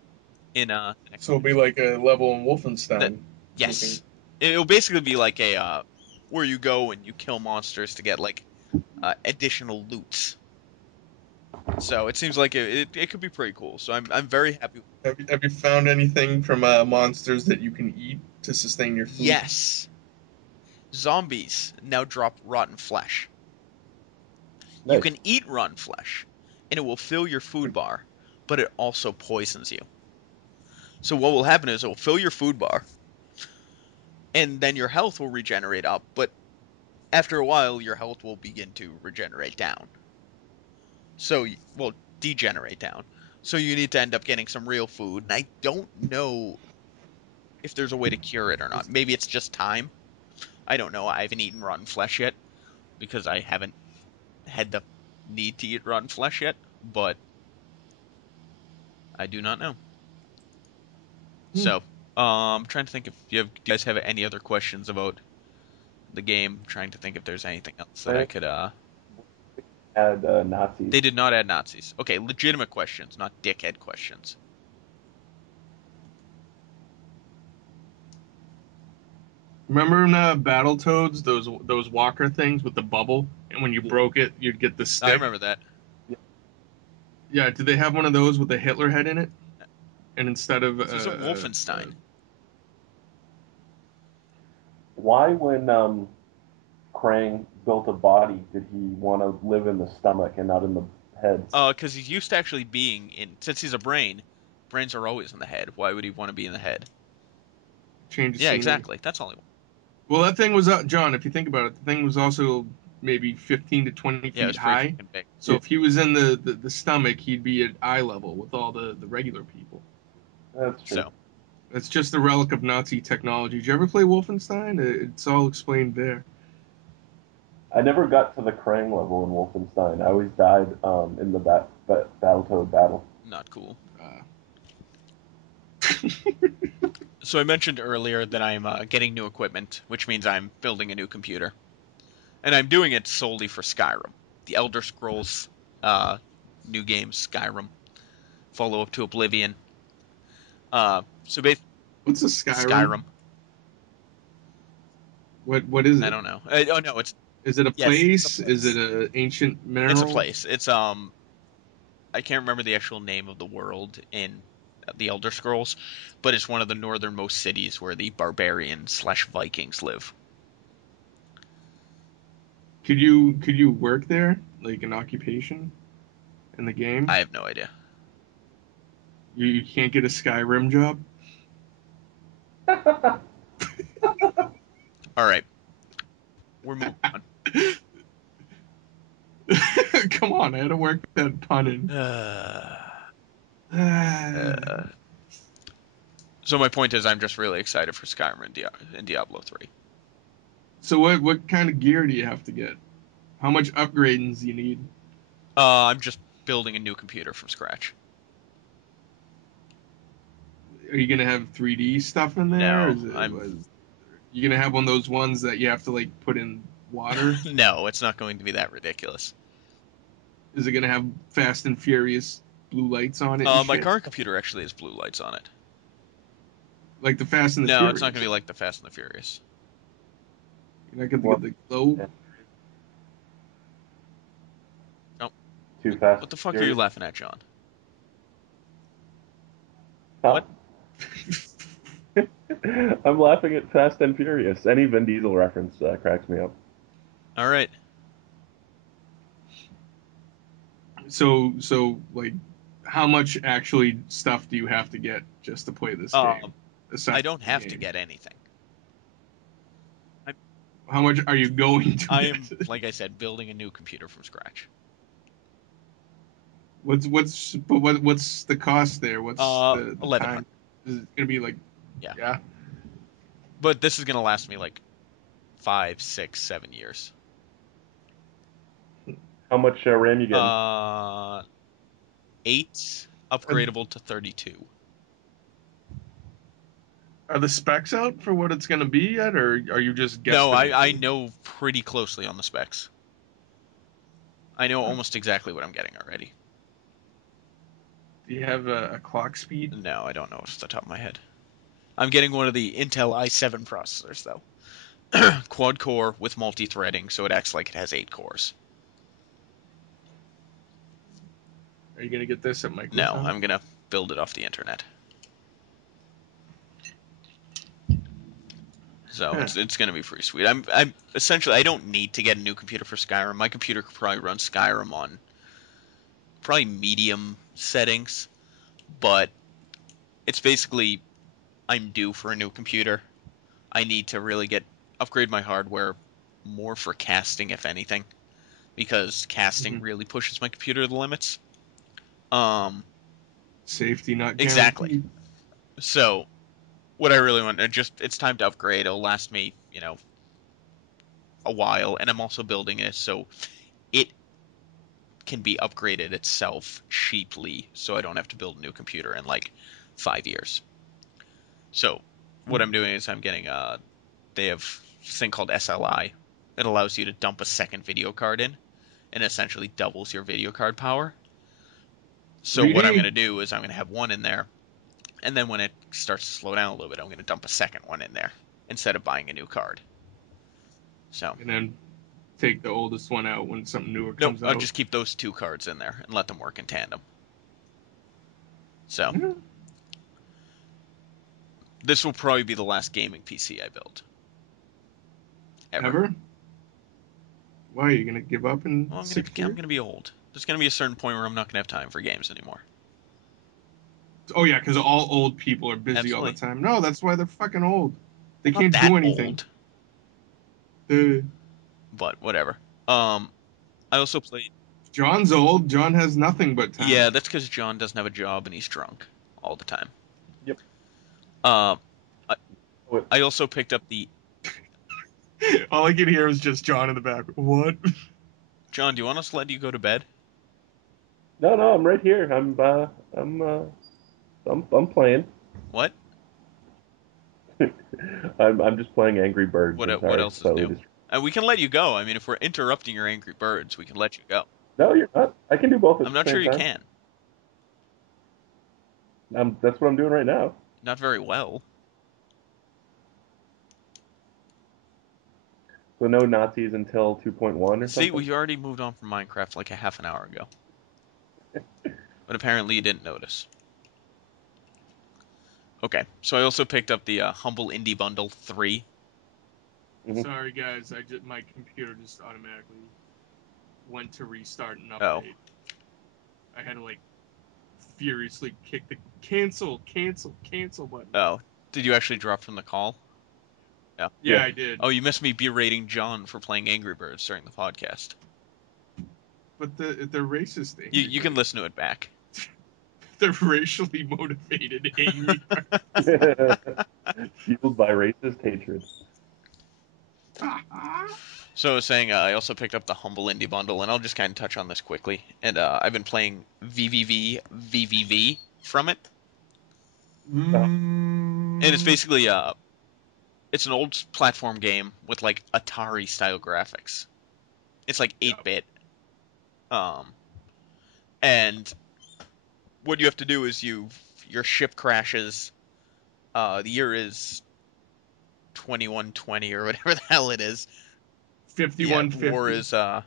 in the next So it'll be like a level in that Wolfenstein looking. yes, it'll basically be like a where you go and you kill monsters to get like additional loots. So it seems like it could be pretty cool. So I'm very happy. Have you found anything from monsters that you can eat to sustain your food? Yes, zombies now drop rotten flesh. You Nice. can eat rotten flesh, and it will fill your food bar, but it also poisons you. So what will happen is it will fill your food bar, and then your health will regenerate up, but after a while, your health will begin to regenerate down. So, well, degenerate down. So you need to end up getting some real food, and I don't know if there's a way to cure it or not. Maybe it's just time. I don't know. I haven't eaten rotten flesh yet because I haven't had the need to eat rotten flesh yet, but I do not know. Hmm. So, I'm trying to think if do you guys have any other questions about the game? I'm trying to think if there's anything else that I They could had Nazis. They did not add Nazis. Okay, legitimate questions, not dickhead questions. Remember in Battletoads, those walker things with the bubble, and when you Yeah. broke it, you'd get the I stick. remember that. Yeah, did they have one of those with a Hitler head in it? And instead of This isn't Wolfenstein. Why, when Krang built a body, did he want to live in the stomach and not in the head? Because he's used to actually being in. Since he's a brain, brains are always in the head. Why would he want to be in the head? change of Yeah, scenery. exactly. That's only. Well, that thing was John. If you think about it, the thing was also maybe 15 to 20 Yeah, it feet was pretty high. fucking big. So Yeah, if he was in the stomach, he'd be at eye level with all the regular people. that's true. So, That's just a relic of Nazi technology. Did you ever play Wolfenstein? It's all explained there. I never got to the Krang level in Wolfenstein. I always died in the Battletoad battle. not cool. Uh, So I mentioned earlier that I'm getting new equipment, which means I'm building a new computer, and I'm doing it solely for Skyrim, the Elder Scrolls, uh, new game Skyrim, follow up to Oblivion. So basically, what's a Skyrim? Skyrim. What is I it? don't know. Oh no, it's Is it a yes, it's a place? Is it place. an ancient It's a mineral? place. It's I can't remember the actual name of the world in the Elder Scrolls, but it's one of the northernmost cities where the barbarians slash Vikings live. Could you work there like an occupation in the I game? have no idea. You can't get a Skyrim job. All right, we're moving on. Come on, I had to work that pun in. Uh, so my point is, I'm just really excited for Skyrim and Diablo 3. So what kind of gear do you have to get? How much upgrading do you need? I'm just building a new computer from scratch. Are you gonna have 3D stuff in there? No, Is it I'm was you gonna have one of those ones that you have to like put in water? no, it's not going to be that ridiculous. Is it gonna have Fast and Furious blue lights on it and My shit? current computer actually has blue lights on it. Like the Fast and the No, it's not Furious. going to be like the Fast and the Furious. You're not gonna What? get the glow. Oh, Too fast, what the fuck are you furious. laughing at, John? Huh? What? I'm laughing at Fast and Furious. Any Vin Diesel reference cracks me up. All right. So like, how much actually stuff do you have to get just to play this game? Um, I Aside don't from the have to game, get anything. I'm, how much are you going to I get? am, like I said, building a new computer from scratch. What's the cost there? What's the 1100. time? Is it gonna be like, Yeah, yeah? but this is gonna last me like 5, 6, 7 years. How much RAM you getting? 8 Are, upgradable to 32. are the specs out for what it's gonna be yet, or are you just No, I guesstimating? know pretty closely on the specs. I know Huh. almost exactly what I'm getting already. Do you have a clock speed? No, I don't know off the top of my head. I'm getting one of the Intel i7 processors though. Quad core with multi-threading, so it acts like it has 8 cores. Are you gonna get this at No, MicroCon? I'm gonna build it off the internet. So Huh. it's gonna be pretty sweet. I'm essentially I don't need to get a new computer for Skyrim. My computer could probably run Skyrim on probably medium settings, but it's basically I'm due for a new computer. I need to really upgrade my hardware more for casting, if anything, because casting Mhm. really pushes my computer to the limits. Um, Safety not exactly. guaranteed. So what I really want, it's time to upgrade. It'll last me, a while, and I'm also building it so it can be upgraded itself cheaply, so I don't have to build a new computer in like 5 years. So what I'm doing is I'm getting they have this thing called SLI. It allows you to dump a second video card in, and essentially doubles your video card power. So what I'm going 3D. to do is I'm going to have one in there, and then when it starts to slow down a little bit, I'm going to dump a second one in there instead of buying a new card. So And then take the oldest one out when something newer nope, comes I'll out. just keep those two cards in there and let them work in tandem. So Yeah. this will probably be the last gaming PC I build ever. Ever? Why are you gonna give up in Well, I'm 6 years? gonna be old. There's gonna be a certain point where I'm not gonna have time for games anymore. Oh yeah, because all old people are busy all the Absolutely. time. No, that's why they're fucking old. They I'm not can't that do anything. old, Uh, but whatever. Um, I also played. John's old. John has nothing but time. Yeah, that's because John doesn't have a job and he's drunk all the time. Yep. Um, I, Wait, I also picked up the. All I could hear was just John in the back. What? John, do you want us to let you go to bed? no, I'm right here. I'm playing. What? I'm just playing Angry Birds. I'm What sorry, else is slightly new? distracted. We can let you go. I mean, if we're interrupting your Angry Birds, we can let you go. No, you're not. I can do both at I'm the not sure same you time. can. That's what I'm doing right now. Not very well. So no Nazis until 2.1 or See, something. we already moved on from Minecraft like a half an hour ago, but apparently you didn't notice. Okay, so I also picked up the Humble Indie Bundle 3. Hmm. Sorry guys, my computer just automatically went to restart and Oh, update. I had to like furiously kick the cancel button. oh. Did you actually drop from the call? Yeah. Yeah, Yeah. I did. Oh, you missed me berating John for playing Angry Birds during the podcast. But they're racist You angry you can birds. listen to it back. They're racially motivated angry birds. Fueled by racist hatred. So I was saying I also picked up the Humble Indie Bundle, and I'll just kind of touch on this quickly. And I've been playing VVV from it, and it's Mm, basically it's an old platform game with like Atari style graphics. It's like yeah, 8-bit. Um, and what you have to do is your ship crashes. The year is 2120 or whatever the hell it is. Yeah, 5150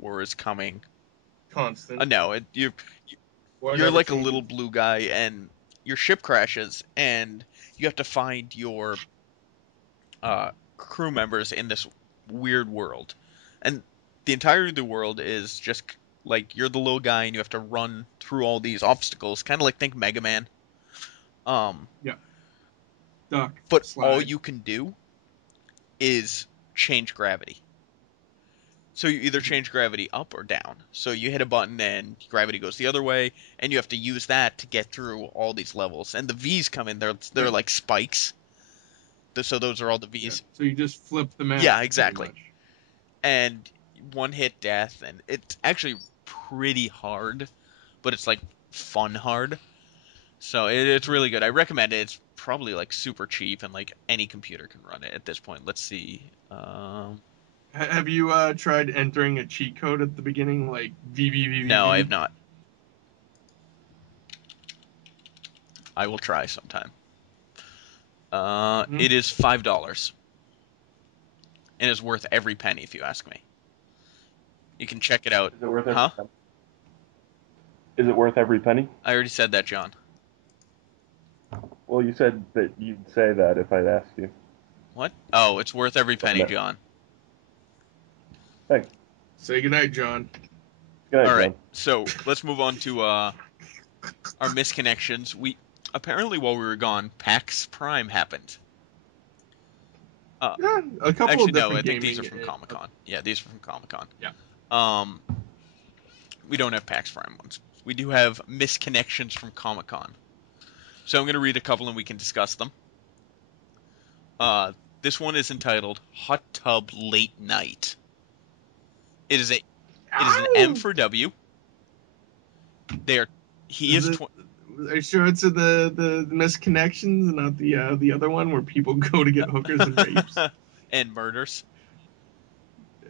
war is coming. constant. No, War you're never like a little changes. blue guy, and your ship crashes, and you have to find your crew members in this weird world, and the entirety of the world is just like you're the little guy, and you have to run through all these obstacles, kind of like think Mega Man. Um, Yeah, duck, but all slide. you can do is change gravity. So you either Mhm. change gravity up or down. So you hit a button and gravity goes the other way, and you have to use that to get through all these levels. And the V's come in, they're Yeah, like spikes. So those are all the yeah. V's. So you just flip the map Yeah, pretty exactly. much. And one hit death, and it's actually pretty hard, but it's like fun hard. So it's Mhm. really good. I recommend it. It's probably like super cheap, and like any computer can run it at this point. Let's see. Have you tried entering a cheat code at the beginning, like No, I have VVVV? not. I will try sometime. Hmm. It is $5, and it's worth every penny if you ask me. You can check it out. Is it worth every Huh? penny? Is it worth every penny? I already said that, John. Well, you said that you'd say that if I'd asked you. What? Oh, it's worth every Oh, penny, no. John. Thanks. Say goodnight, John. Good night, All right, John. so let's move on to our misconnections. We apparently, while we were gone, PAX Prime happened. Yeah, a couple of Actually, no, I different think these gaming. are from Comic-Con. Yeah, these are from Comic-Con. Yeah. Um, we don't have PAX Prime ones. We do have misconnections from Comic-Con. So I'm going to read a couple and we can discuss them. This one is entitled Hot Tub Late Night. It is an M Ow! for W. He Is is it? Are you sure it's the misconnections, not the other one where people go to get hookers and rapes? and murders.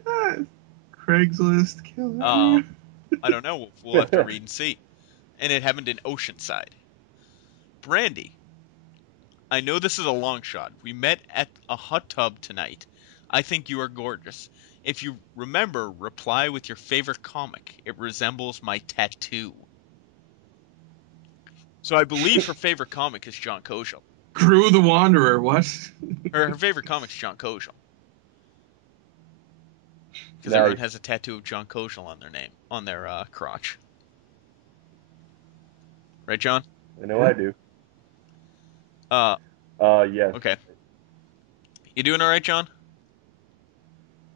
Ah, Craigslist killing me. I don't know. We'll have to read and see. And it happened in Oceanside. Brandy, I know this is a long shot. We met at a hot tub tonight. I think you are gorgeous. If you remember, reply with your favorite comic. It resembles my tattoo. So I believe her favorite comic is John Kojal. Crew the Wanderer. What? Her favorite comic is John Kojal. Because Nice. everyone has a tattoo of John Kojal on their name, on their crotch. Right, John? I know I do. Uh, Yes. okay. You doing all right, John?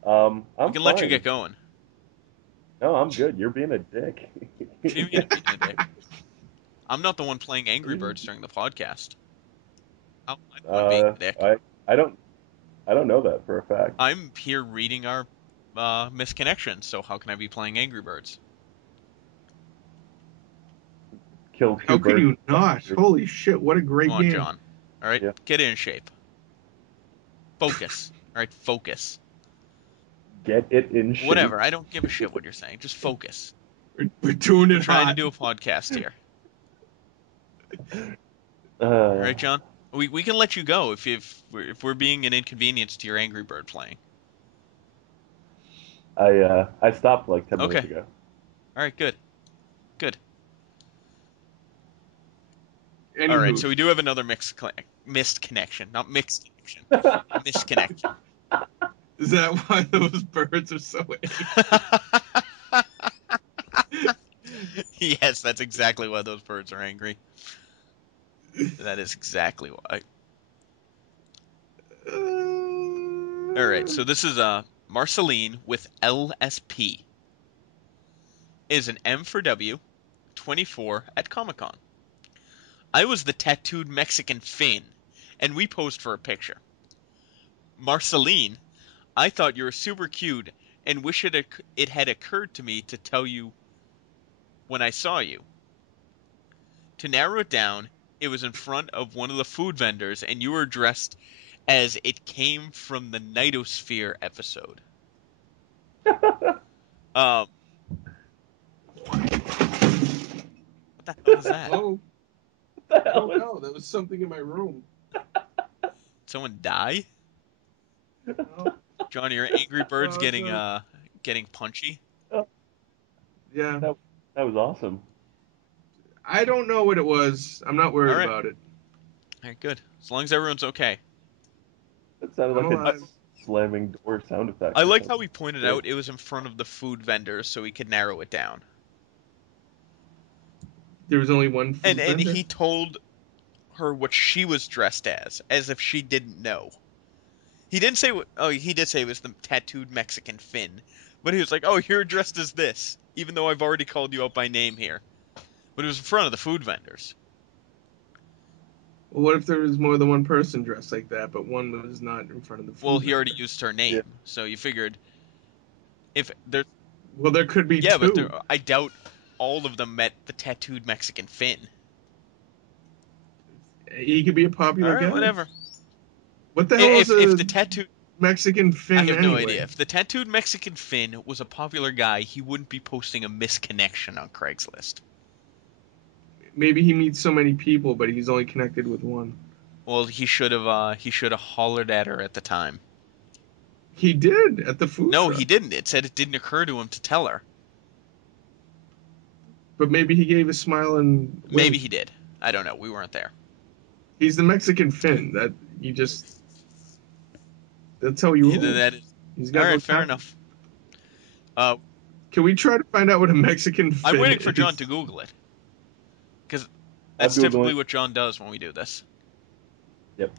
I'm We can let you fine. get going. No, I'm good. You're being a dick. What do you mean I'm being a dick? I'm not the one playing Angry Birds during the podcast. I'm the one being a dick. I don't know that for a fact. I'm here reading our misconnections, so how can I be playing Angry Birds? Kill two How can birds. you not? Holy shit! What a great Come on, game. John. All right, Yeah. get in shape. Focus. All right, focus. Get it in shape. Whatever. I don't give a shit what you're saying. Just focus. We're doing We're it trying to hot. do a podcast here. All Uh, right, John. We can let you go if we're being an inconvenience to your Angry Bird playing. I stopped like 10 Okay. minutes ago. All right. Good. Good. All right. Anywho, So we do have another missed connection, not mixed connection. Misconnection. is that why those birds are so angry? Yes, that's exactly why those birds are angry. That is exactly why. All right, so this is Marceline with LSP. Is an M for W, 24 at Comic-Con. I was the tattooed Mexican Finn, and we posed for a picture. Marceline, I thought you were super cute and wish it had occurred to me to tell you when I saw you. To narrow it down, it was in front of one of the food vendors, and you were dressed as it came from the Nightosphere episode. Um, what the hell was that? Oh, What the I hell don't know. That was something in my room. Someone die? No, Johnny, your Angry Birds it's getting punchy? yeah. that was awesome. I don't know what it was. I'm not All worried right, about it. all right, good. As long as everyone's okay. That sounded I'm like a alive. slamming door sound effect I or like how something. we pointed Great. out it was in front of the food vendors so we could narrow it down. There was only one food And vendor. he told her what she was dressed as if she didn't know. He didn't say what. Oh, he did say it was the tattooed Mexican Finn, but he was like, "Oh, you're dressed as this," even though I've already called you out by name here. But it was in front of the food vendors. Well, what if there was more than one person dressed like that, but one was not in front of the Well, food he already vendor? used her Yeah. name, so you figured if there's Well, there could be yeah, but two. I doubt all of them met the tattooed Mexican Finn. He could be a All popular right, guy. whatever. What the hell is If a the tattooed Mexican I Finn have no anyway? idea. If the tattooed Mexican Finn was a popular guy, he wouldn't be posting a misconnection on Craigslist. Maybe he meets so many people, but he's only connected with one. Well, he should have hollered at her at the time. He did at the food No, truck. he didn't. It said it didn't occur to him to tell her. But maybe he gave a smile and wink. Maybe he did. I don't know. We weren't there. He's the Mexican Finn. That you just. That's how he rolls. Either that is. He's All got no right, fair time. enough. Can we try to find out what a Mexican Finn I'm waiting for is? John to Google it. Because I'm that's Googling typically it. what John does when we do this. Yep.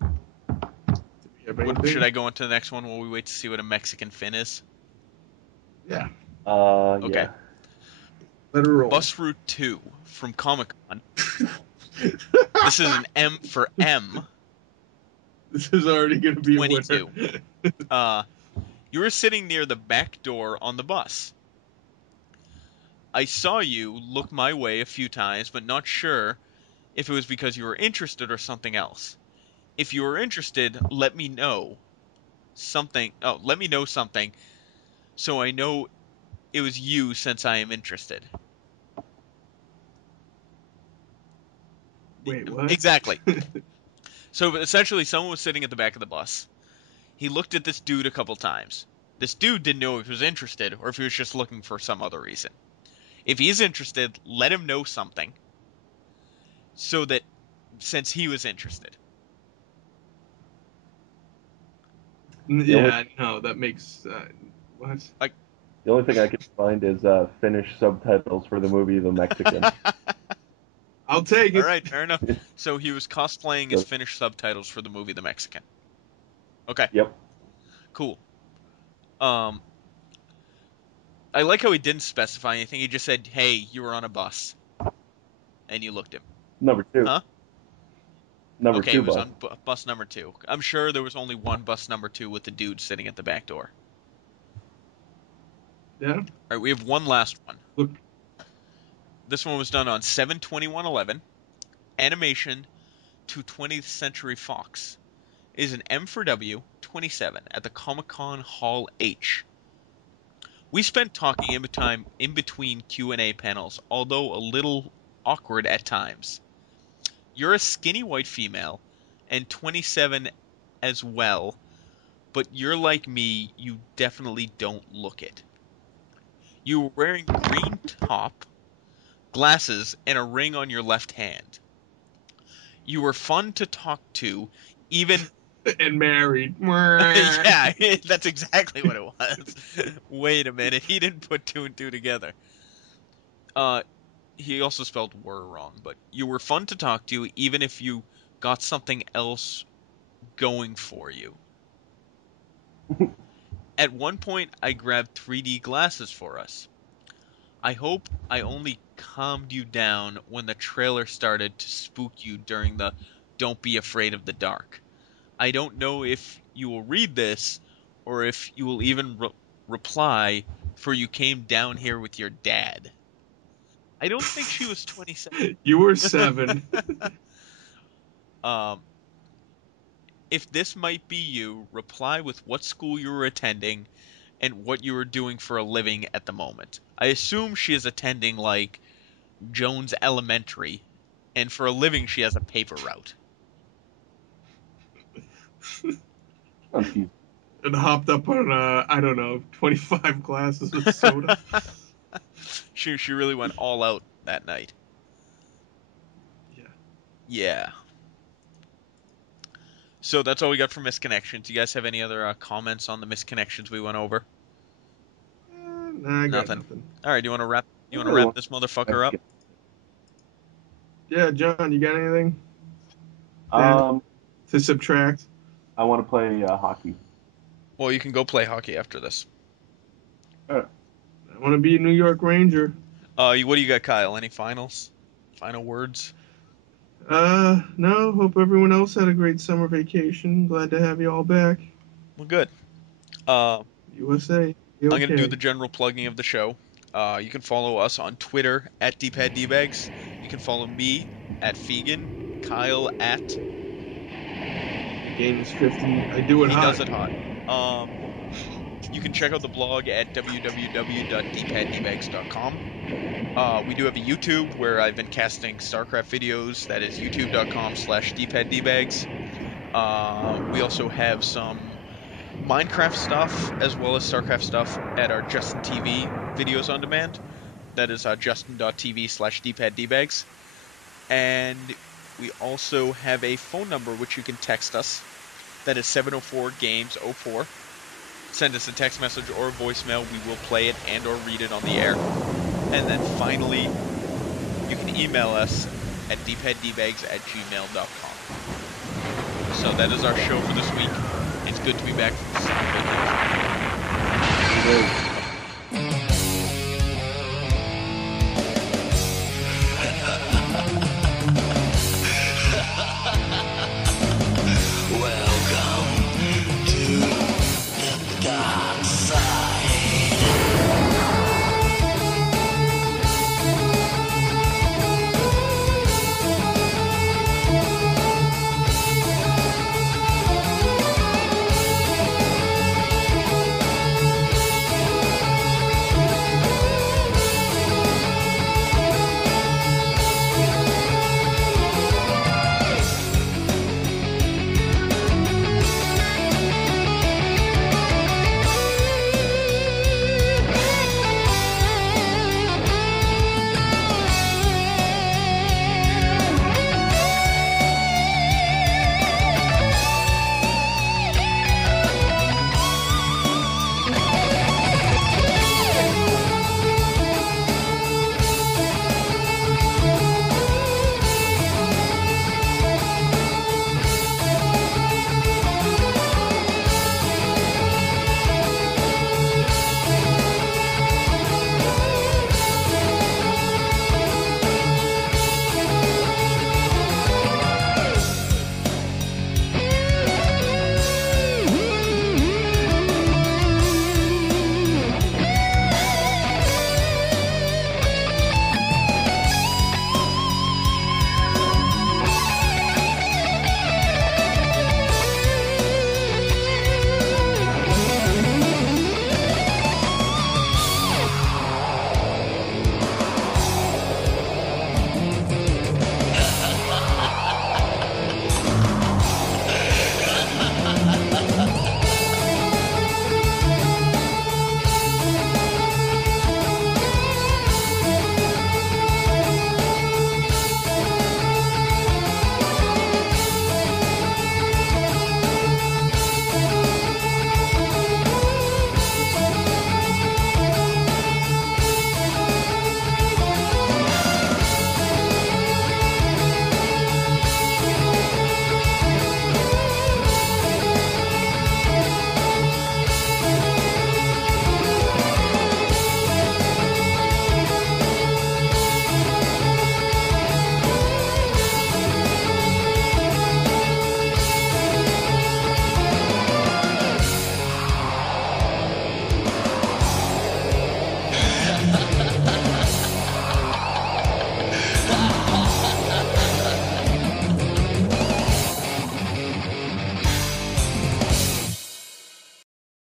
You have anything? Should I go on to the next one while we wait to see what a Mexican Fin is? Yeah. Okay. Yeah. Let her roll. Bus Route 2 from ComicCon. This is an M for M. This is already going to be 22. a winner. You were sitting near the back door on the bus. I saw you look my way a few times, but not sure if it was because you were interested or something else. If you were interested, let me know something. Oh, let me know something so I know it was you since I am interested. Wait, what? Exactly. So essentially, someone was sitting at the back of the bus. He looked at this dude a couple times. This dude didn't know if he was interested or if he was just looking for some other reason. If he's interested, let him know something so that since he was interested. Yeah, no, that makes what? The only thing I can find is Finnish subtitles for the movie The Mexican. I'll take All it. right, fair enough. So he was cosplaying his Finnish subtitles for the movie The Mexican. Okay, Yep. cool. I like how he didn't specify anything. He just said, "Hey, you were on a bus," and you looked him. Number two. Huh? Number Okay, he two was bus. on bus number 2. I'm sure there was only one bus number 2 with the dude sitting at the back door. Yeah. All right, we have one last one. Look. This one was done on 7/21/11. Animation to 20th Century Fox is an M for W 27 at the Comic-Con Hall H. We spent talking in between Q&A panels, although a little awkward at times. You're a skinny white female and 27 as well, but you're like me, you definitely don't look it. You were wearing green top, glasses, and a ring on your left hand. You were fun to talk to, even And married. yeah, that's exactly what it was. Wait a minute, he didn't put 2 and 2 together. Uh, he also spelled were wrong, but you were fun to talk to, even if you got something else going for you. At one point, I grabbed 3D glasses for us. I hope I only calmed you down when the trailer started to spook you during the "Don't be afraid of the dark." I don't know if you will read this or if you will even reply, for you came down here with your dad. I don't think she was 27. You were 7. Um, if this might be you, reply with what school you were attending and what you were doing for a living at the moment. I assume she is attending like Jones Elementary, and for a living she has a paper route. Confused. And hopped up on I don't know 25 glasses of soda. She really went all out that night. Yeah. Yeah. So that's all we got for misconnections. You guys have any other comments on the misconnections we went over? Nah, I got Nothing. nothing. All right, you want to wrap? I You want to really wrap want this motherfucker up? Yeah, John, you got anything Um, to subtract? I want to play hockey. Well, you can go play hockey after this. Uh, I want to be a New York Ranger. What do you got, Kyle? Any finals? Final words? No. Hope everyone else had a great summer vacation. Glad to have you all back. Well, good. Uh, USA. I'm gonna do Okay. the general plugging of the show. You can follow us on Twitter at DPadDbags. You can follow me at Fegan. Kyle at Game is 50. I do it he hot. does it hot. You can check out the blog at www.dpaddbags.com. We do have a YouTube where I've been casting StarCraft videos. That is youtube.com/dpaddbags. We also have some Minecraft stuff as well as StarCraft stuff at our Justin TV videos on demand. That is justin.tv/dpaddbags. And we also have a phone number which you can text us. That is 704-GAMES-04. Send us a text message or a voicemail. We will play it and or read it on the air. And then finally, you can email us at dpaddbags@gmail.com. So that is our show for this week. It's good to be back from the summer vacation.